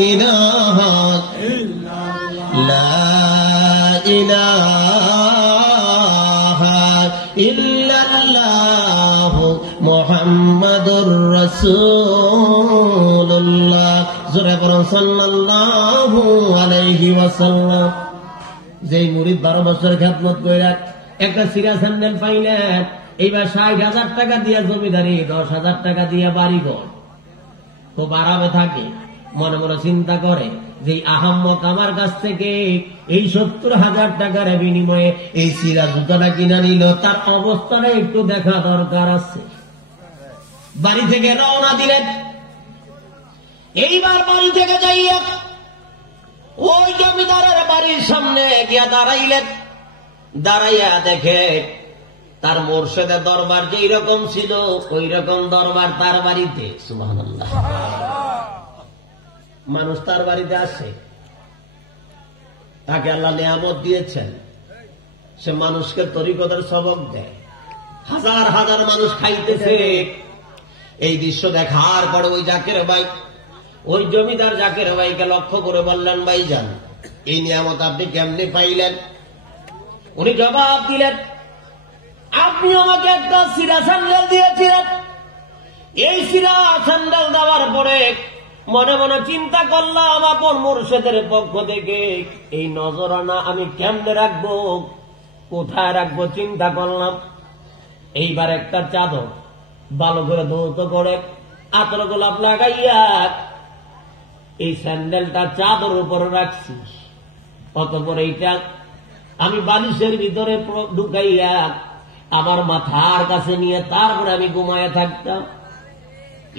ইলাহা লা ইলাহা ইল্লাল্লাহ মুহাম্মাদুর রাসূলুল্লাহ। জোরে বলুন সাল্লাল্লাহু আলাইহি ওয়াসাল্লাম। যেই মুরিদ 12 বছর খেদমত কইরা একটা সিরা স্যান্ডেল পাইলেন, এইবার 60,000 টাকা দিয়ে জমিদারি, 10,000 টাকা দিয়ে বাড়িঘর খুব আরামে থাকে। মনে মনে চিন্তা করে যে আহাম্মক আমার কাছ থেকে এই 70,000 টাকার বিনিময়ে এই সিরা জুতাটা কিনা নিল, তার অবস্থাটা একটু দেখা দরকার আছে। বাড়ি থেকে রওনা দিলেন। এইবার বাড়ি থেকে যাইয়া ওই জমিদারের বাড়ির সামনে গিয়া দাঁড়াইলেন। দাঁড়াইয়া দেখে তার মোর্শেদের দরবার যেই রকম ছিল, ওই রকম দরবার তার বাড়িতে। সুবহানাল্লাহ। মানুষ তার বাড়িতে আসে, তাকে আল্লাহ নিয়ামত দিয়েছেন, সে মানুষকে তরিকতের সবক দেয়। হাজার হাজার মানুষ খাইতেছে। এই দৃশ্য দেখার পরে ওই জাকের ভাই, ওই জমিদার জাকের ভাইকে লক্ষ্য করে বললেন, ভাইজান, এই নিয়ামত আপনি কেমনে পাইলেন? উনি জবাব দিলেন, আপনি আমাকে একটা সিরা স্যান্ডেল দিয়েছিলেন। এই সিরা স্যান্ডেল দেওয়ার পরে মনে মনে চিন্তা করলাম আপন মুর্শিদের পক্ষ থেকে এই নজরানা আমি কেমনে রাখবো, কোথায় রাখবো চিন্তা করলাম। এইবার একটা চাদর ভালো করে ধৌত করে আতর গোলাপ লাগাইয়া এই স্যান্ডেলটা চাদর উপরে রাখছি। অতঃপর এইটা আমি বালিশের ভিতরে ঢুকাইয়া আমার মাথার কাছে নিয়ে তারপরে আমি ঘুমায়া থাকতাম।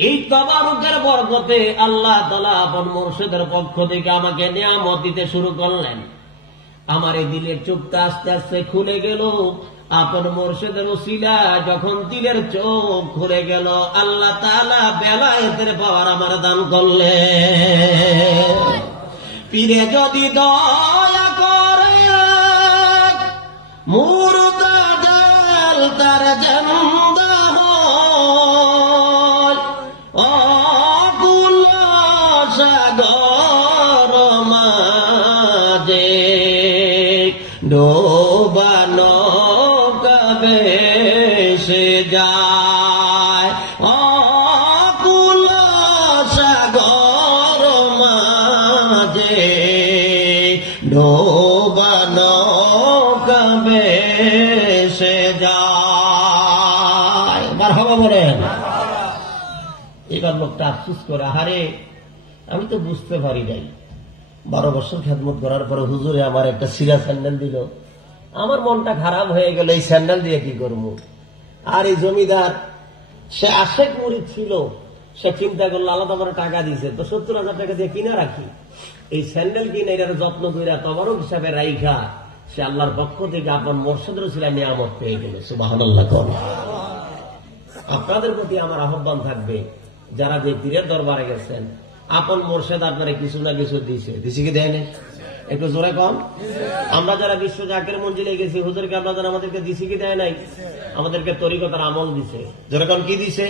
এই তাবারুকের বরকতে আল্লাহ তাআলা আপন মুর্শিদের পক্ষ থেকে আমাকে নিয়ামত দিতে শুরু করলেন। আমার এই দিলের চোখটা আস্তে আস্তে খুলে গেল। আপন মুর্শিদের ওসিলা যখন দিলের চোখ খুলে গেল, আল্লাহ তাআলা বেলায়েতের পাওয়ার আমার দান করলেন। পীরে যদি দয়া করে মুর্দা জাল তার জিন্দা হয়, অকুল সাগর মাঝে ডোবানো কবে সে যায়, অকুল সাগর মাঝে ডোবানো কবে সে যায়। মারহাবা বলেন। এবার লোকটা আফসোস করে, আহারে আমি তো বুঝতে পারি নাই, 12 বছর খেদমত করার পরে হুজুরে আমার একটা সিরা স্যান্ডেল দিল, আমার মনটা খারাপ হয়ে গেল, এই স্যান্ডেল দিয়ে কি করবো। আর এই জমিদার সে আশেক মুরিদ ছিল, সে চিন্তা করলো আল্লাহ তোমার টাকা দিছে, তো 70,000 টাকা দিয়ে কিনা রাখি, এই স্যান্ডেল কিনে এটার যত্ন কইরা তবারক হিসাবে রাইখা সে আল্লাহর পক্ষ থেকে আপন মুর্শিদের ওসিলা নিয়ামত পেয়ে গেল। সুবহানাল্লাহ। আপনাদের প্রতি আমার আহ্বান থাকবে, যারা যে পীরের দরবারে গেছেন, আপন মুর্শিদ আপনারা কিছু না কিছু দিছে, দিছে কি দেয় না? একটু জোরে কম। আমরা যারা বিশ্ব জাকের মঞ্জিলে গেছি, হুজুরকে আপনাদের আমাদেরকে দিছে কি দেয় নাই? আমাদেরকে তরিকতের আমল দিছে। জোরে কম, কি দিছে?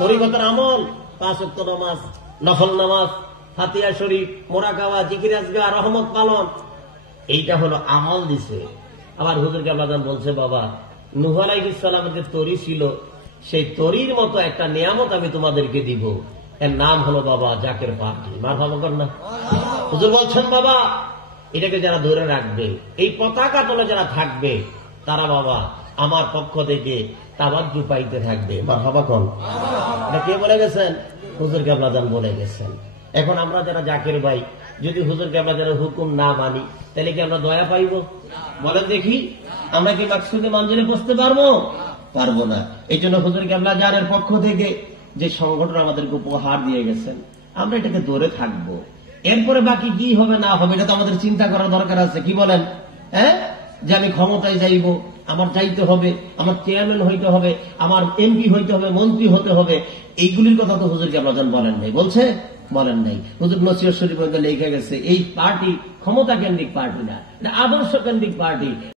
তরিকতের আমল, 5 ওয়াক্ত নামাজ, নফল নামাজ, ফাতিহা শরীফ, মোরাকাবা, জিকির আজগার, রহমত পালন, এইটা হলো আমল দিছে। আবার হুজুরকে আপনাদের বলছে, বাবা নূহ আলাইহিস সালামের যে তরি ছিল, সেই তরির মতো একটা নিয়ামত আমি তোমাদেরকে দিব, এর নাম হলো বাবা জাকের পার্টি। মারহাবা কর না। হুজুর বলছেন, বাবা এটাকে যারা ধরে রাখবে, এই পতাকা তলে যারা থাকবে, তারা বাবা আমার পক্ষ থেকে তাওয়াজ্জু পাইতে থাকবে। মারহাবা কর। এটা কে বলে গেছেন? হুজুর কেবলা জান বলে গেছেন। এখন আমরা যারা জাকের ভাই, যদি হুজুর কেবলা যারা হুকুম না মানি, তাহলে কি আমরা দয়া পাইব? বলেন দেখি, আমরা কি মাকসুদে মঞ্জিলে বসতে পারবো? পারবো না। এই জন্য হুজুর কেবলা জানের পক্ষ থেকে যে সংগঠন আমাদেরকে উপহার দিয়ে গেছেন, আমরা এটাকে ধরে থাকবো। এরপরে বাকি কি হবে না হবে এটা তো আমাদের চিন্তা করার দরকার আছে। কি বলেন? হ্যাঁ, যে আমি ক্ষমতায় যাইব, আমার যাইতে হবে, আমার চেয়ারম্যান হইতে হবে, আমার এমপি হইতে হবে, মন্ত্রী হতে হবে, এইগুলির কথা তো হুজুর কেবলা জান বলেন নাই। বলছে? বলেন নাই। হুজুর নসিহত শরীফে লেখা গেছে, এই পার্টি ক্ষমতা কেন্দ্রিক পার্টি না, আদর্শ কেন্দ্রিক পার্টি।